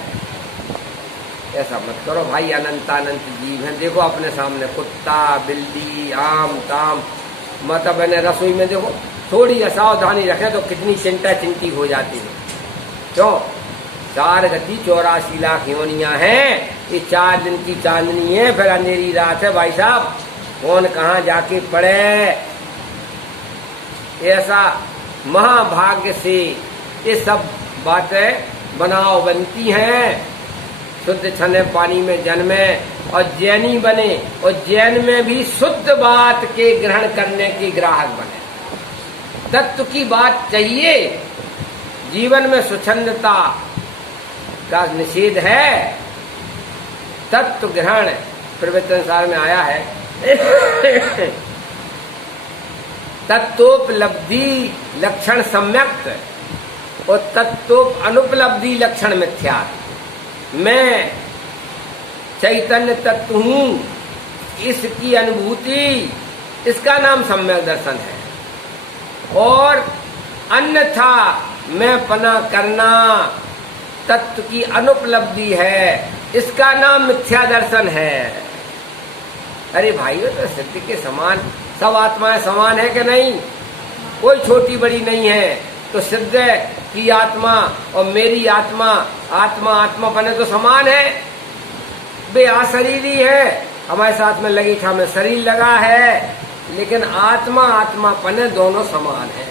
ऐसा मत करो भाई, अनंतानंत जीव हैं। देखो अपने सामने कुत्ता, बिल्ली, आम ताम, मतलब मैंने रसोई में देखो थोड़ी असावधानी रखें तो कितनी चिंता चिंती हो जाती है। क्यों? 4 गति 84 लाख योनियां हैं। ये 4 दिन की चांदनी है, फिर अंधेरी रात है भाई साहब। कौन कहाँ जाके पड़े। ऐसा महाभाग्य से ये सब बातें बनती हैं। शुद्ध छने पानी में जन्मे और जैनी बने, और जैन में भी शुद्ध बात के ग्रहण करने के ग्राहक बने। तत्व की बात चाहिए। जीवन में स्वच्छंदता का निषेध है। तत्व ग्रहण प्रवचन सार में आया है। तत्वोपलब्धि लक्षण सम्यक्त और तत्वोप अनुपलब्धि लक्षण मिथ्या। मैं चैतन्य तत्व हूँ, इसकी अनुभूति, इसका नाम सम्यक दर्शन है। और अन्यथा मैं पना करना तत्व की अनुपलब्धि है, इसका नाम मिथ्या दर्शन है। अरे भाइयों, तो सत्य के समान सब आत्माएं समान है कि नहीं? कोई छोटी बड़ी नहीं है। तो सिद्ध की आत्मा और मेरी आत्मा, आत्मा बने तो समान है। बे अशरीरी है, हमारे साथ में लगी था में शरीर लगा है, लेकिन आत्मा पने दोनों समान है।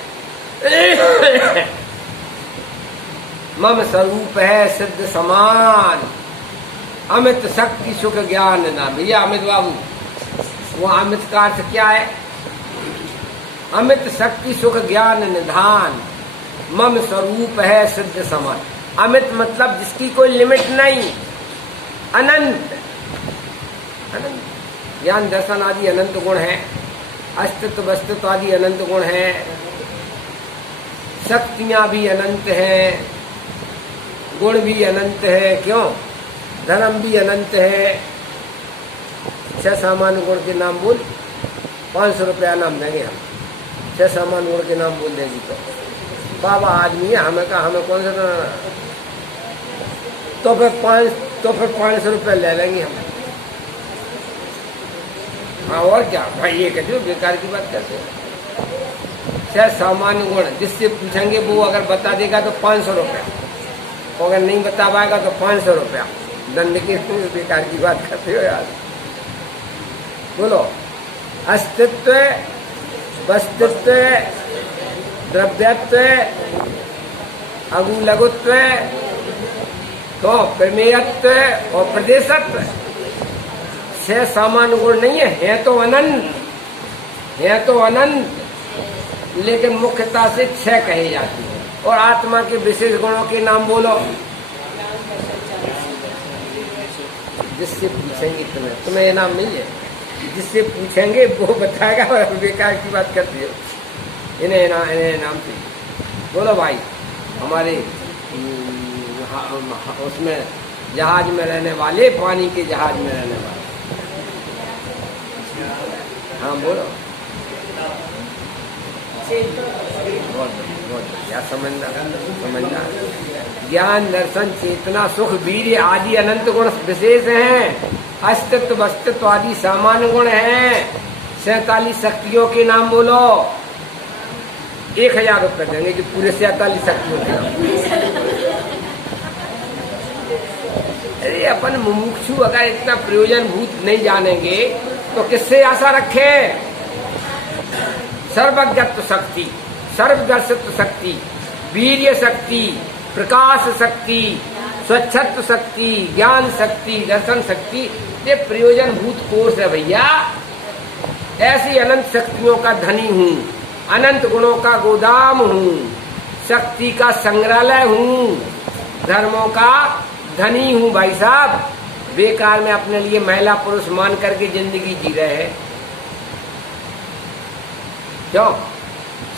मम स्वरूप है सिद्ध समान, अमित शक्ति सुख ज्ञान नाम। भैया अमित बाबू, वो अमित का अर्थ क्या है? अमित शक्ति सुख ज्ञान निधान, मम स्वरूप है सिद्ध समान। अमित मतलब जिसकी कोई लिमिट नहीं, अनंत। अनंत ज्ञान दर्शन आदि अनंत गुण है, अस्तित्व वस्तुत्व आदि अनंत गुण है, शक्तियां भी अनंत हैं, गुण भी अनंत है। क्यों? धर्म भी अनंत है। 6 सामान्य गुण के नाम बोल, 500 रुपया नाम देंगे हम। 6 सामान्य गुण के नाम बोल देंगी तो बाबा आदमी है, हमें कौन सा तो फिर 500 रुपया ले लेंगे हम। हाँ और क्या भाई, ये कहते हो बेकार की बात करते हो। 6 सामान्य गुण जिससे पूछेंगे वो अगर बता देगा तो 500 रुपया, अगर नहीं बता पाएगा तो 500 रुपया दंड के। बेकार की बात करते हो यार। बोलो, अस्तित्व, वस्तुत्व, द्रव्यत्व, अगुलघुत्व, तो प्रमेयत्व और प्रदेशत्व 6 सामान्य गुण नहीं है तो अनंत, लेकिन मुख्यता से 6 कहे जाती है। और आत्मा के विशेष गुणों के नाम बोलो। जिससे पूछेंगे तुम्हें इनाम नहीं है, जिससे पूछेंगे वो बताएगा। और बेकार की बात करती हो, इन्हें इनाम चाहिए। बोलो भाई, हमारे उसमें जहाज में रहने वाले, पानी के जहाज में रहने वाले, हाँ बोलो। बहुत बढ़िया, समझना। ज्ञान, दर्शन, चेतना, सुख, वीर्य आदि अनंत गुण विशेष हैं। अस्तित्व, वस्तित्व आदि सामान्य गुण हैं। 47 शक्तियों के नाम बोलो। 1000 रुपये देंगे कि पूरे 47 शक्तियों के नाम। अरे अपन मुमुक्षु अगर इतना प्रयोजनभूत नहीं जानेंगे तो किससे आशा रखें? सर्वज्ञत्व शक्ति, सर्वदर्शित्व शक्ति, वीर्य शक्ति, प्रकाश शक्ति, स्वच्छत्व शक्ति, ज्ञान शक्ति, दर्शन शक्ति, ये प्रयोजनभूत कोर्स है भैया। ऐसी अनंत शक्तियों का धनी हूँ, अनंत गुणों का गोदाम हूँ, शक्ति का संग्रहालय हूँ, धर्मों का धनी हूँ। भाई साहब, बेकार में अपने लिए महिला पुरुष मान करके जिंदगी जी रहे हैं। क्यों?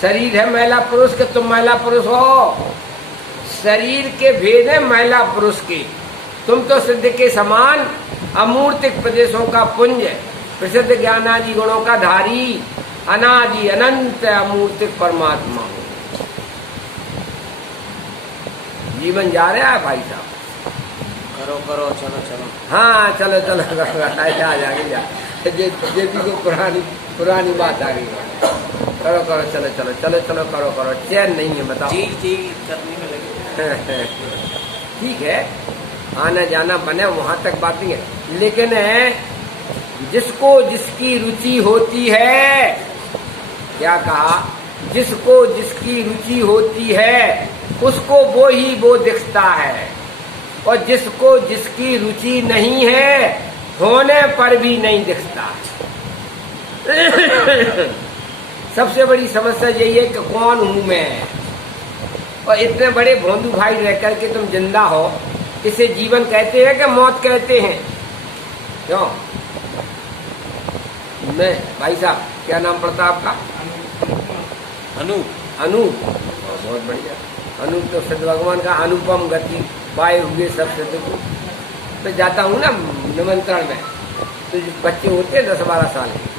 शरीर है महिला पुरुष के, तुम महिला पुरुष हो। शरीर के भेद है महिला पुरुष के। तुम तो सिद्ध के समान अमूर्तिक प्रदेशों का पुंज, प्रसिद्ध ज्ञानादि गुणों का धारी, अनादि अनंत अमूर्तिक परमात्मा हो। जीवन जा रहा है भाई साहब। करो, चलो। हाँ चलो आ जाएगी जा। जेपी को पुरानी बात आ गई। करो, चलो, करो। चैन नहीं है, बताओ। जी करने में लगे। ठीक है, आना जाना बने, वहां तक बात नहीं है। लेकिन जिसको जिसकी रुचि होती है, क्या कहा? जिसको जिसकी रुचि होती है उसको वो दिखता है, और जिसको जिसकी रुचि नहीं है होने पर भी नहीं दिखता। सबसे बड़ी समस्या यही है कि कौन हूं मैं। और इतने बड़े भोंदू भाई रह करके तुम जिंदा हो, इसे जीवन कहते हैं कि मौत कहते हैं? क्यों? मैं भाई साहब, क्या नाम पड़ता आपका? अनु। बहुत बढ़िया। अनु तो सिद्ध भगवान का अनुपम गति पाए हुए सब सिद्ध को। तो जाता हूँ ना निमंत्रण में, तो बच्चे होते हैं 10-12 साल के,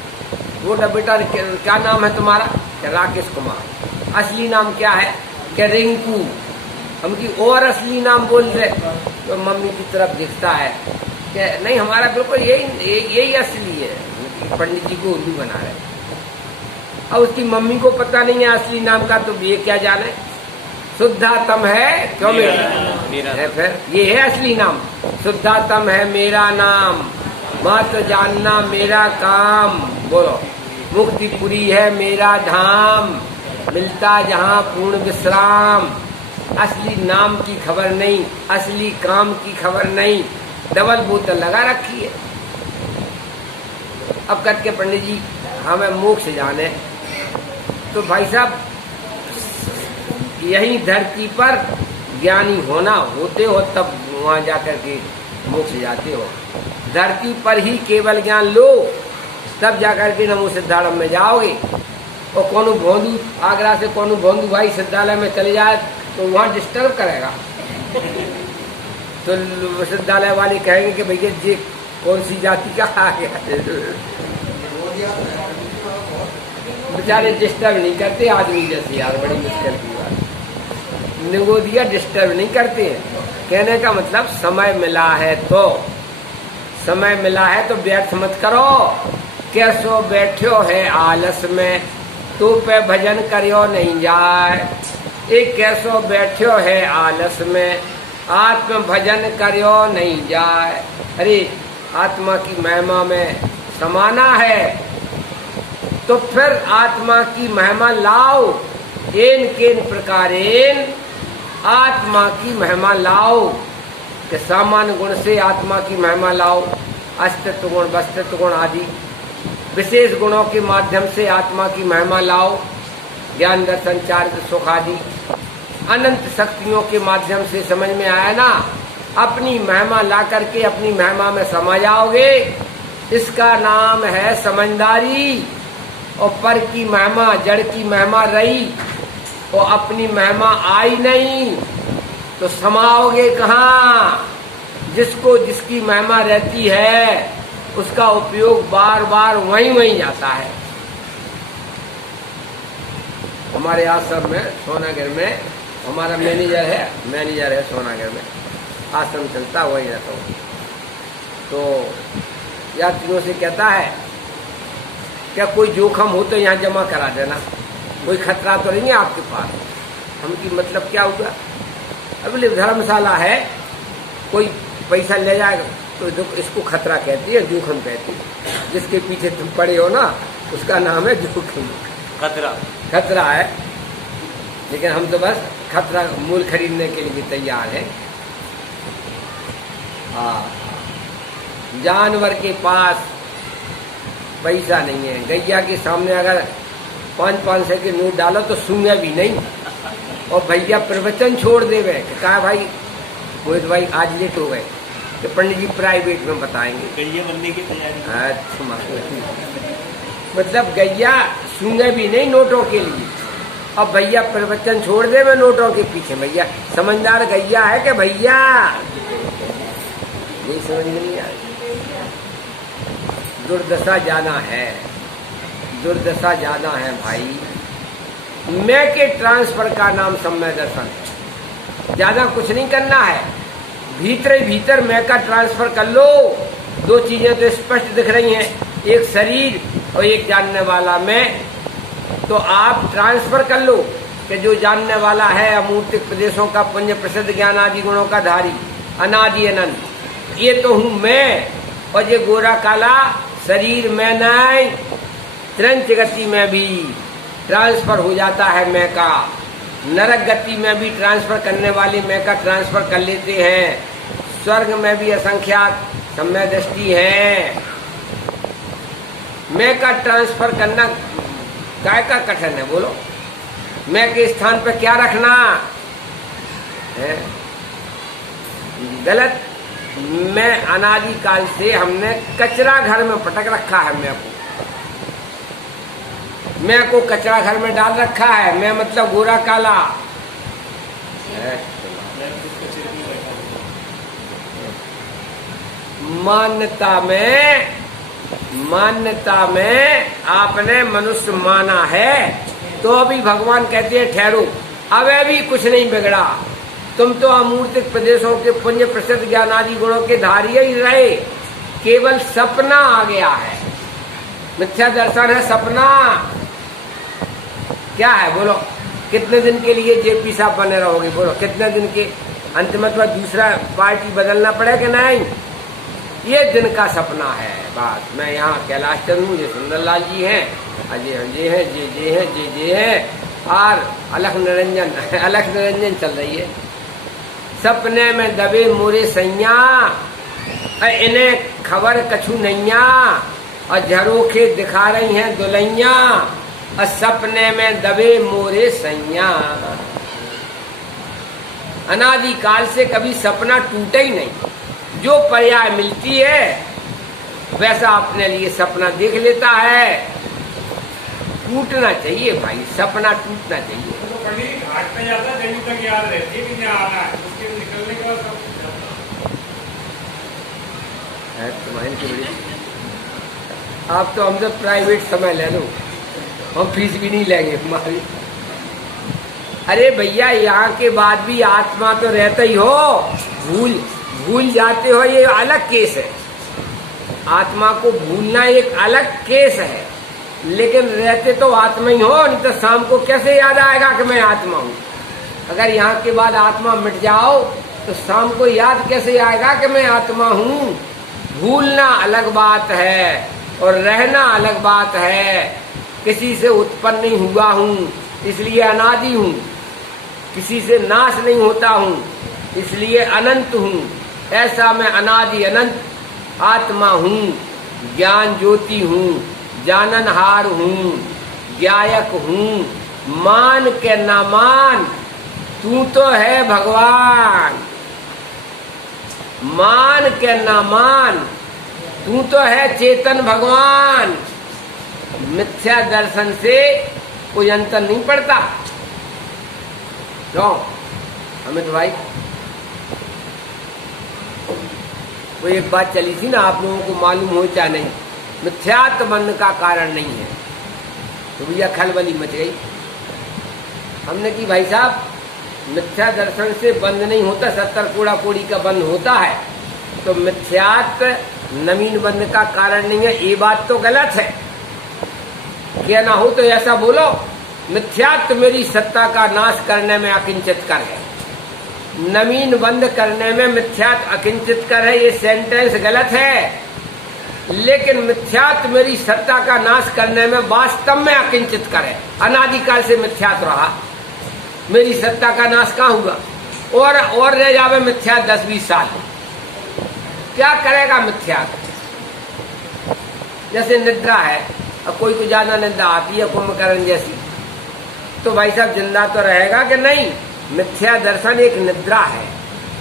वो बेटा क्या नाम है तुम्हारा? क्या राकेश कुमार। असली नाम क्या है? क्या रिंकू। हमकी और असली नाम बोल रहे, तो मम्मी की तरफ दिखता है कि नहीं हमारा बिल्कुल यही असली है। पंडित जी को उल्लू बना रहे। अब उसकी मम्मी को पता नहीं है असली नाम का, तो ये क्या जाने? शुद्धातम है, क्यों मेरा है? फिर ये है असली नाम। शुद्धातम है मेरा नाम, मात्र जानना मेरा काम। बोलो, मुक्तिपुरी है मेरा धाम, मिलता जहाँ पूर्ण विश्राम। असली नाम की खबर नहीं, असली काम की खबर नहीं, डबल बोतल लगा रखी है। अब करके पंडित जी हमें मोक्ष जाने, तो भाई साहब यही धरती पर ज्ञानी होते हो, तब वहां जाकर के मोक्ष जाते हो। धरती पर ही केवल ज्ञान लो, तब जाकर के नमो सिद्धारंभ में जाओगे। और कोनो भोंदू आगरा से कोनो भोंदू भाई सिद्धालय में चले जाए तो वहां डिस्टर्ब करेगा, तो विश्वविद्यालय वाले कहेंगे कि भैया ये कौन सी जाति का आ गया। बेचारे डिस्टर्ब नहीं करते आदमी जैसे, यार बड़ी मुश्किल की बात। निगोदिया डिस्टर्ब नहीं करते हैं। कहने का मतलब समय मिला है तो व्यर्थ मत करो। कैसो बैठो है आलस में, तो पे भजन करियो नहीं जाए। एक कैसो बैठो है आलस में, आत्म भजन करियो नहीं जाए। अरे आत्मा की महिमा में समाना है, तो फिर आत्मा की महिमा लाओ। केन केन प्रकारेन आत्मा की महिमा लाओ, कि सामान्य गुण से आत्मा की महिमा लाओ। अस्तित्व गुण, वस्तित्व गुण आदि विशेष गुणों के माध्यम से आत्मा की महिमा लाओ। ज्ञान, दर्शन, चारित्र, सुख आदि अनंत शक्तियों के माध्यम से समझ में आया ना, अपनी महिमा ला करके अपनी महिमा में समा जाओगे, इसका नाम है समझदारी। और पर की महिमा, जड़ की महिमा रही और अपनी महिमा आई नहीं तो समाओगे कहाँ? जिसको जिसकी महिमा रहती है उसका उपयोग बार बार वहीं जाता है। हमारे आश्रम में सोनागर में हमारा मैनेजर है सोनागर में, आश्रम चलता वही रहता हूँ। तो यात्रियों से कहता है क्या कोई जोखम हो तो यहाँ जमा करा देना, कोई खतरा तो नहीं है आपके पास। हम की मतलब क्या हुआ? अगले धर्मशाला है, कोई पैसा ले जाएगा तो इसको खतरा कहती है, जोखम कहती है। जिसके पीछे तुम पड़े हो ना उसका नाम है जोखिम, खतरा है। लेकिन हम तो बस खतरा मूल खरीदने के लिए तैयार हैं। जानवर के पास पैसा नहीं है, गैया के सामने अगर 500 के नोट डालो तो सूंघे भी नहीं। और भैया प्रवचन छोड़ देवे, कहा भाई मोहित भाई आज लेट हो गए, तो पंडित जी प्राइवेट में बताएंगे। गैया बनने की तैयारी। अच्छा, मतलब गैया सूंघे भी नहीं नोटों के लिए। अब भैया प्रवचन छोड़ दे मैं नोटों के पीछे। भैया समझदार गैया है कि भैया नहीं समझ नहीं आई। दुर्दशा जाना है, दुर्दशा जाना है भाई। मैं के ट्रांसफर का नाम समय दर्शन है। ज्यादा कुछ नहीं करना है, भीतर ही भीतर मैं का ट्रांसफर कर लो। दो चीजें तो स्पष्ट दिख रही हैं, एक शरीर और एक जानने वाला मैं। तो आप ट्रांसफर कर लो कि जो जानने वाला है अमूर्तिक प्रदेशों का पुण्य प्रसिद्ध ज्ञान आदि गुणों का धारी अनादि अनंत, ये तो हूँ मैं। और ये गोरा काला शरीर में नहीं, त्रंच गति में भी ट्रांसफर हो जाता है मैं का। नरक गति में भी ट्रांसफर करने वाले मैं का ट्रांसफर कर लेते हैं। स्वर्ग में भी असंख्यात समय दृष्टि है। मैं का ट्रांसफर करना काय का कठिन है बोलो? मैं के स्थान पर क्या रखना है? गलत। मैं अनादि काल से हमने कचरा घर में पटक रखा है। मैं को कचरा घर में डाल रखा है। मैं मतलब गोरा काला है। मान्यता में आपने मनुष्य माना है तो अभी भगवान कहते हैं ठहरो, अब भी कुछ नहीं बिगड़ा। तुम तो अमूर्तिक प्रदेशों के पुण्य प्रसिद्ध ज्ञान आदि गुणों के धारिये ही रहे, केवल सपना आ गया है। मिथ्या दर्शन है सपना। क्या है बोलो? कितने दिन के लिए जेपी साहब बने रहोगे बोलो? कितने दिन के? अंत में तो दूसरा पार्टी बदलना पड़े कि नहीं? ये दिन का सपना है बात। मैं यहाँ कैलाश चंद हूँ, ये सुंदरलाल जी हैं, अजय जी हैं, जे हैं और अलख निरंजन चल रही है। सपने में दबे मोरे सैया, इन्हें खबर कछु नैया, और झरोखे दिखा रही हैं दुलैया, और सपने में दबे मोरे सैया। अनादि काल से कभी सपना टूटे ही नहीं। जो पर्याय मिलती है वैसा अपने लिए सपना देख लेता है। टूटना चाहिए भाई, सपना टूटना चाहिए। तो पंडित घाट पे जाता है, दिन तक याद रहती है कि यहाँ आना है, उसके निकलने के बाद तुम्हारी की बड़ी। आप तो हमसे प्राइवेट समय ले लो, हम फीस भी नहीं लेंगे हमारी। अरे भैया यहाँ के बाद भी आत्मा तो रहता ही हो, भूल जाते हो, ये अलग केस है। आत्मा को भूलना एक अलग केस है, लेकिन रहते तो आत्मा ही हो। नहीं तो शाम को कैसे याद आएगा कि मैं आत्मा हूँ? अगर यहाँ के बाद आत्मा मिट जाओ तो शाम को याद कैसे आएगा कि मैं आत्मा हूँ? भूलना अलग बात है और रहना अलग बात है। किसी से उत्पन्न नहीं हुआ हूँ इसलिए अनादि हूँ, किसी से नाश नहीं होता हूँ इसलिए अनंत हूँ। ऐसा मैं अनादि अनंत आत्मा हूँ, ज्ञान ज्योति हूँ, जाननहार हूँ, ज्ञायक हूँ। मान के ना मान, तू तो है भगवान। मान के ना मान, तू तो है चेतन भगवान। मिथ्या दर्शन से कोई अंतर नहीं पड़ता। क्यों अमित भाई? वो एक बात चली थी ना, आप लोगों को मालूम हो चाहे नहीं, मिथ्यात्व बंध का कारण नहीं है, तो भैया खलबली मच गई। हमने की भाई साहब, मिथ्या दर्शन से बंद नहीं होता, 70 कोड़ा कोड़ी का बंद होता है, तो मिथ्यात्व नवीन बंद का कारण नहीं है। ये बात तो गलत है। क्या ना हो तो ऐसा बोलो, मिथ्यात्व मेरी सत्ता का नाश करने में अकिंचित कर है, नवीन बंद करने में मिथ्यात्व अकिंचित कर है। ये सेंटेंस गलत है, लेकिन मिथ्यात्व मेरी सत्ता का नाश करने में वास्तव में अकिंचित कर है। अनादिकाल से मिथ्यात्व रहा, मेरी सत्ता का नाश कहाँ हुआ? और रह जावे मिथ्या 10-20 साल। क्या करेगा मिथ्यात्व? जैसे निद्रा है, अब कोई को ज्यादा निद्रा आती है कुंभकर्ण जैसी, तो भाई साहब जिंदा तो रहेगा कि नहीं? मिथ्या दर्शन एक निद्रा है,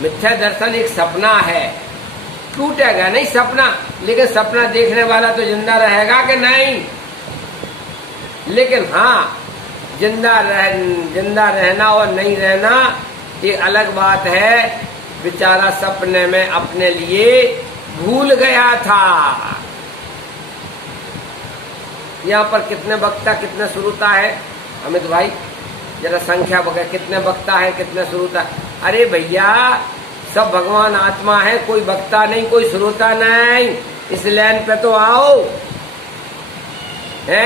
मिथ्या दर्शन एक सपना है, टूटेगा नहीं सपना, लेकिन सपना देखने वाला तो जिंदा रहेगा कि नहीं? लेकिन हाँ, जिंदा रहना और नहीं रहना ये अलग बात है। बेचारा सपने में अपने लिए भूल गया था। यहाँ पर कितने वक्ता कितने श्रोता है अमित भाई? जरा संख्या बगैर कितने वक्ता है कितने श्रोता? अरे भैया, सब भगवान आत्मा है, कोई वक्ता नहीं, कोई श्रोता नहीं। इस लाइन पे तो आओ। है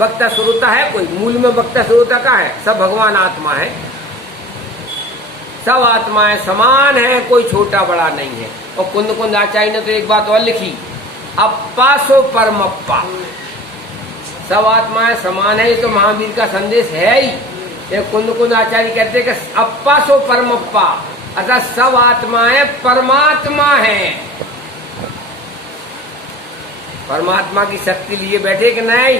वक्ता श्रोता है कोई? मूल में वक्ता श्रोता का है? सब भगवान आत्मा है, सब आत्माएं समान है, कोई छोटा बड़ा नहीं है। और कुंद आचार्य ने तो एक बात और लिखी, अप्पा सो परमप्पा, सब आत्माएं समान है। ये तो महावीर का संदेश है ही। ये कुंद आचार्य कहते हैं कि अप्पा सो परमप्पा, अर्थात सब आत्माएं परमात्मा हैं। परमात्मा की शक्ति लिए बैठे कि नहीं?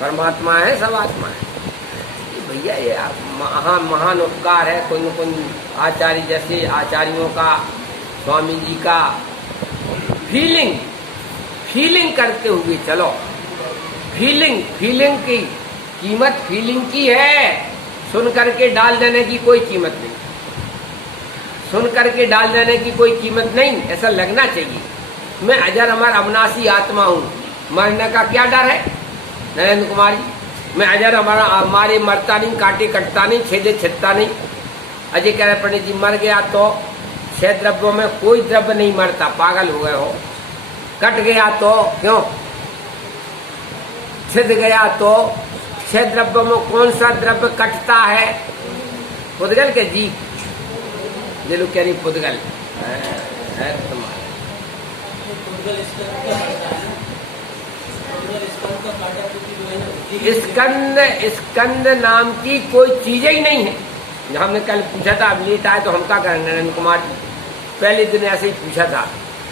परमात्मा है, सब आत्मा है। भैया ये महान उपकार है कुंद आचार्य जैसे आचार्यों का, स्वामी जी का। फीलिंग करते हुए चलो। फीलिंग की कीमत फीलिंग की है, सुन करके डाल देने की कोई कीमत नहीं, सुन करके डाल देने की कोई कीमत नहीं। ऐसा लगना चाहिए मैं अजर अमर अविनाशी आत्मा हूँ, मरने का क्या डर है नरेंद्र कुमार जी? मैं अजर हमारे मरता नहीं, काटे कटता नहीं, छेदे छिदता नहीं। अजय कह रहे पंडित जी मर गया तो 6 द्रव्यों में कोई द्रव्य नहीं मरता, पागल हो गए हो। कट गया तो क्यों? छिद गया तो 6 द्रव्यों में कौन सा द्रव्य कटता है? पुद्गल के जीव, ये लोग कह रही पुद्गल है तुम्हारा। स्कंद नाम की कोई चीज ही नहीं है। हमने कल पूछा था, अब लेट आए तो हम क्या करें नरेंद्र कुमार जी? पहले दिन ऐसे ही पूछा था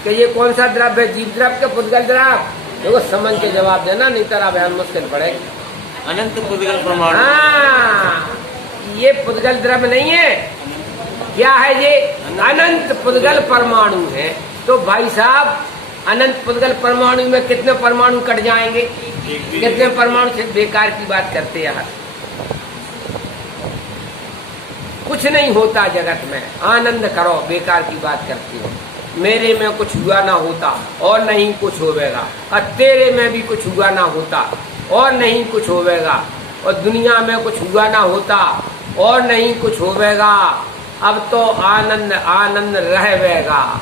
कि ये कौन सा द्रव्य है, जीव द्रव्य के पुद्गल द्रव्य? देखो समझ के जवाब देना, नहीं तो बयान मुश्किल पड़ेगी। अनंत पुद्गल परमाणु। हाँ, ये पुद्गल द्रव्य नहीं है। क्या है ये? अनंत पुद्गल परमाणु है। तो भाई साहब, अनंत पुद्गल परमाणु में कितने परमाणु कट जाएंगे? कितने परमाणु से? बेकार की बात करते यार, कुछ नहीं होता जगत में, आनंद करो। बेकार की बात करते हो। मेरे में कुछ हुआ ना होता और नहीं कुछ होवेगा, और तेरे में भी कुछ हुआ ना होता और नहीं कुछ होवेगा, और दुनिया में कुछ हुआ ना होता और नहीं कुछ होवेगा। अब तो आनंद आनंद रहेगा।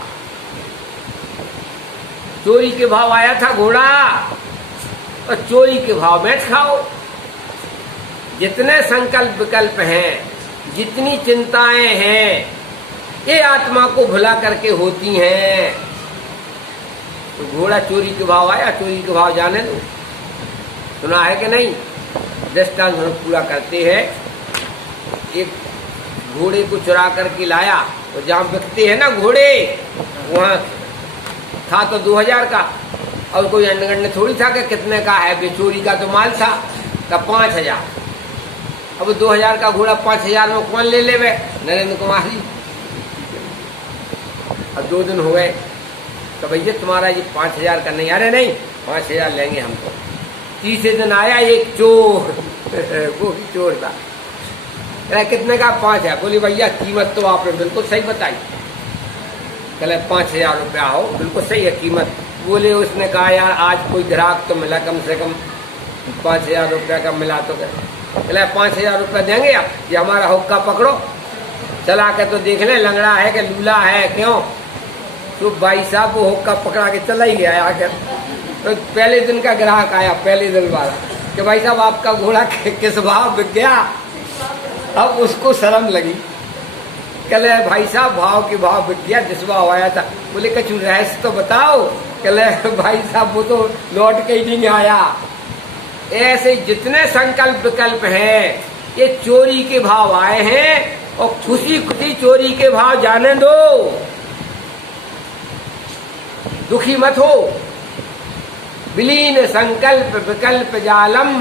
चोरी के भाव आया था घोड़ा, और चोरी के भाव में खाओ। जितने संकल्प विकल्प हैं, जितनी चिंताएं हैं, ये आत्मा को भुला करके होती हैं। तो घोड़ा चोरी के भाव आया, चोरी के भाव जाने दो। सुना है कि नहीं? दृष्टांत पूरा करते हैं। एक घोड़े को चुरा करके लाया, तो जहाँ बिकते हैं ना घोड़े, वहाँ था तो 2000 का, और कोई अंडगंड थोड़ी था कि कितने का है, बेचोरी का तो माल था, का 5000। अब 2000 का घोड़ा 5000 में कौन ले लेवे? नरेंद्र कुमार जी। अब 2 दिन हो गए तो भैया तुम्हारा ये 5,000 का नहीं, अरे नहीं 5,000 लेंगे हम तो। तीसरे दिन आया एक चोर वो भी चोर था, अरे कितने का? 5,000। बोली भैया कीमत तो आपने बिल्कुल सही बताई। कहले 5,000 रुपया हो, बिल्कुल सही है कीमत। बोले उसने कहा यार आज कोई ग्राहक तो मिला कम से कम 5,000 रुपया का मिला तो कहले 5,000 रुपया देंगे आप, ये हमारा हुक्का पकड़ो चला के तो देख ले लंगड़ा है कि लूला है क्यों। तो भाई साहब वो हुक्का पकड़ा के चला ही गया आकर। तो पहले दिन का ग्राहक आया, पहले दिन वाला, कि भाई साहब आपका घोड़ा किस भाव बिक गया। अब उसको शर्म लगी, कहले भाई साहब भाव के भाव बिक गया जिस भाव आया था। बोले कछु रहस्य तो बताओ। कहले भाई साहब वो तो लौट के ही नहीं आया। ऐसे जितने संकल्प विकल्प हैं ये चोरी के भाव आए हैं, और खुशी खुशी चोरी के भाव जाने दो, दुखी मत हो। विलीन संकल्प विकल्प जालम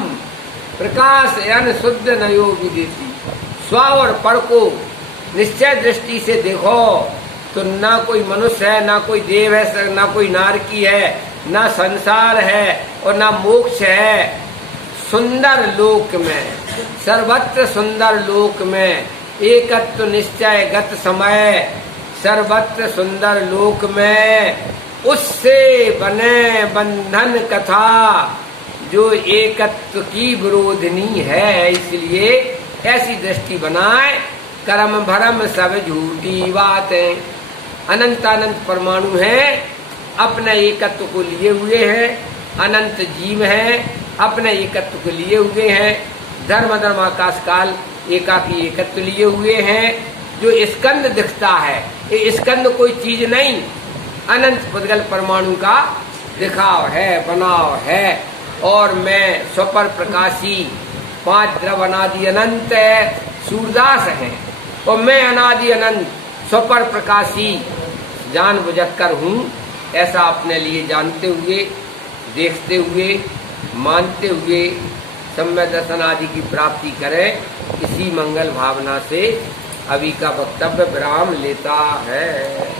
प्रकाश अन शुद्ध नयो विदेती। स्व और पर को निश्चय दृष्टि से देखो तो ना कोई मनुष्य है, ना कोई देव है, ना कोई नारकी है, ना संसार है और ना मोक्ष है। सुंदर लोक में, सर्वत्र सुंदर लोक में, एकत्व निश्चय गत समय, सर्वत्र सुंदर लोक में उससे बने बंधन कथा जो एकत्व की विरोधनी है। इसलिए ऐसी दृष्टि बनाए, कर्म भरम सब झूठी बातें। अनंत अनंत परमाणु हैं, अपने एकत्व को लिए हुए हैं, अनंत जीव हैं, अपने एकत्व को लिए हुए हैं, धर्म धर्म आकाश काल एकाकी एकत्व लिए हुए हैं। जो स्कंद दिखता है ये स्कंद कोई चीज नहीं, अनंत पुद्गल परमाणु का दिखाव है, बनाव है। और मैं स्वपर प्रकाशी 5 द्रव अनादि अनंत सूरदास है, और मैं अनादि अनंत स्वपर प्रकाशी जान बुझकर हूँ। ऐसा अपने लिए जानते हुए, देखते हुए, मानते हुए सम्यक दर्शन आदि की प्राप्ति करें। इसी मंगल भावना से अभी का वक्तव्य विराम लेता है।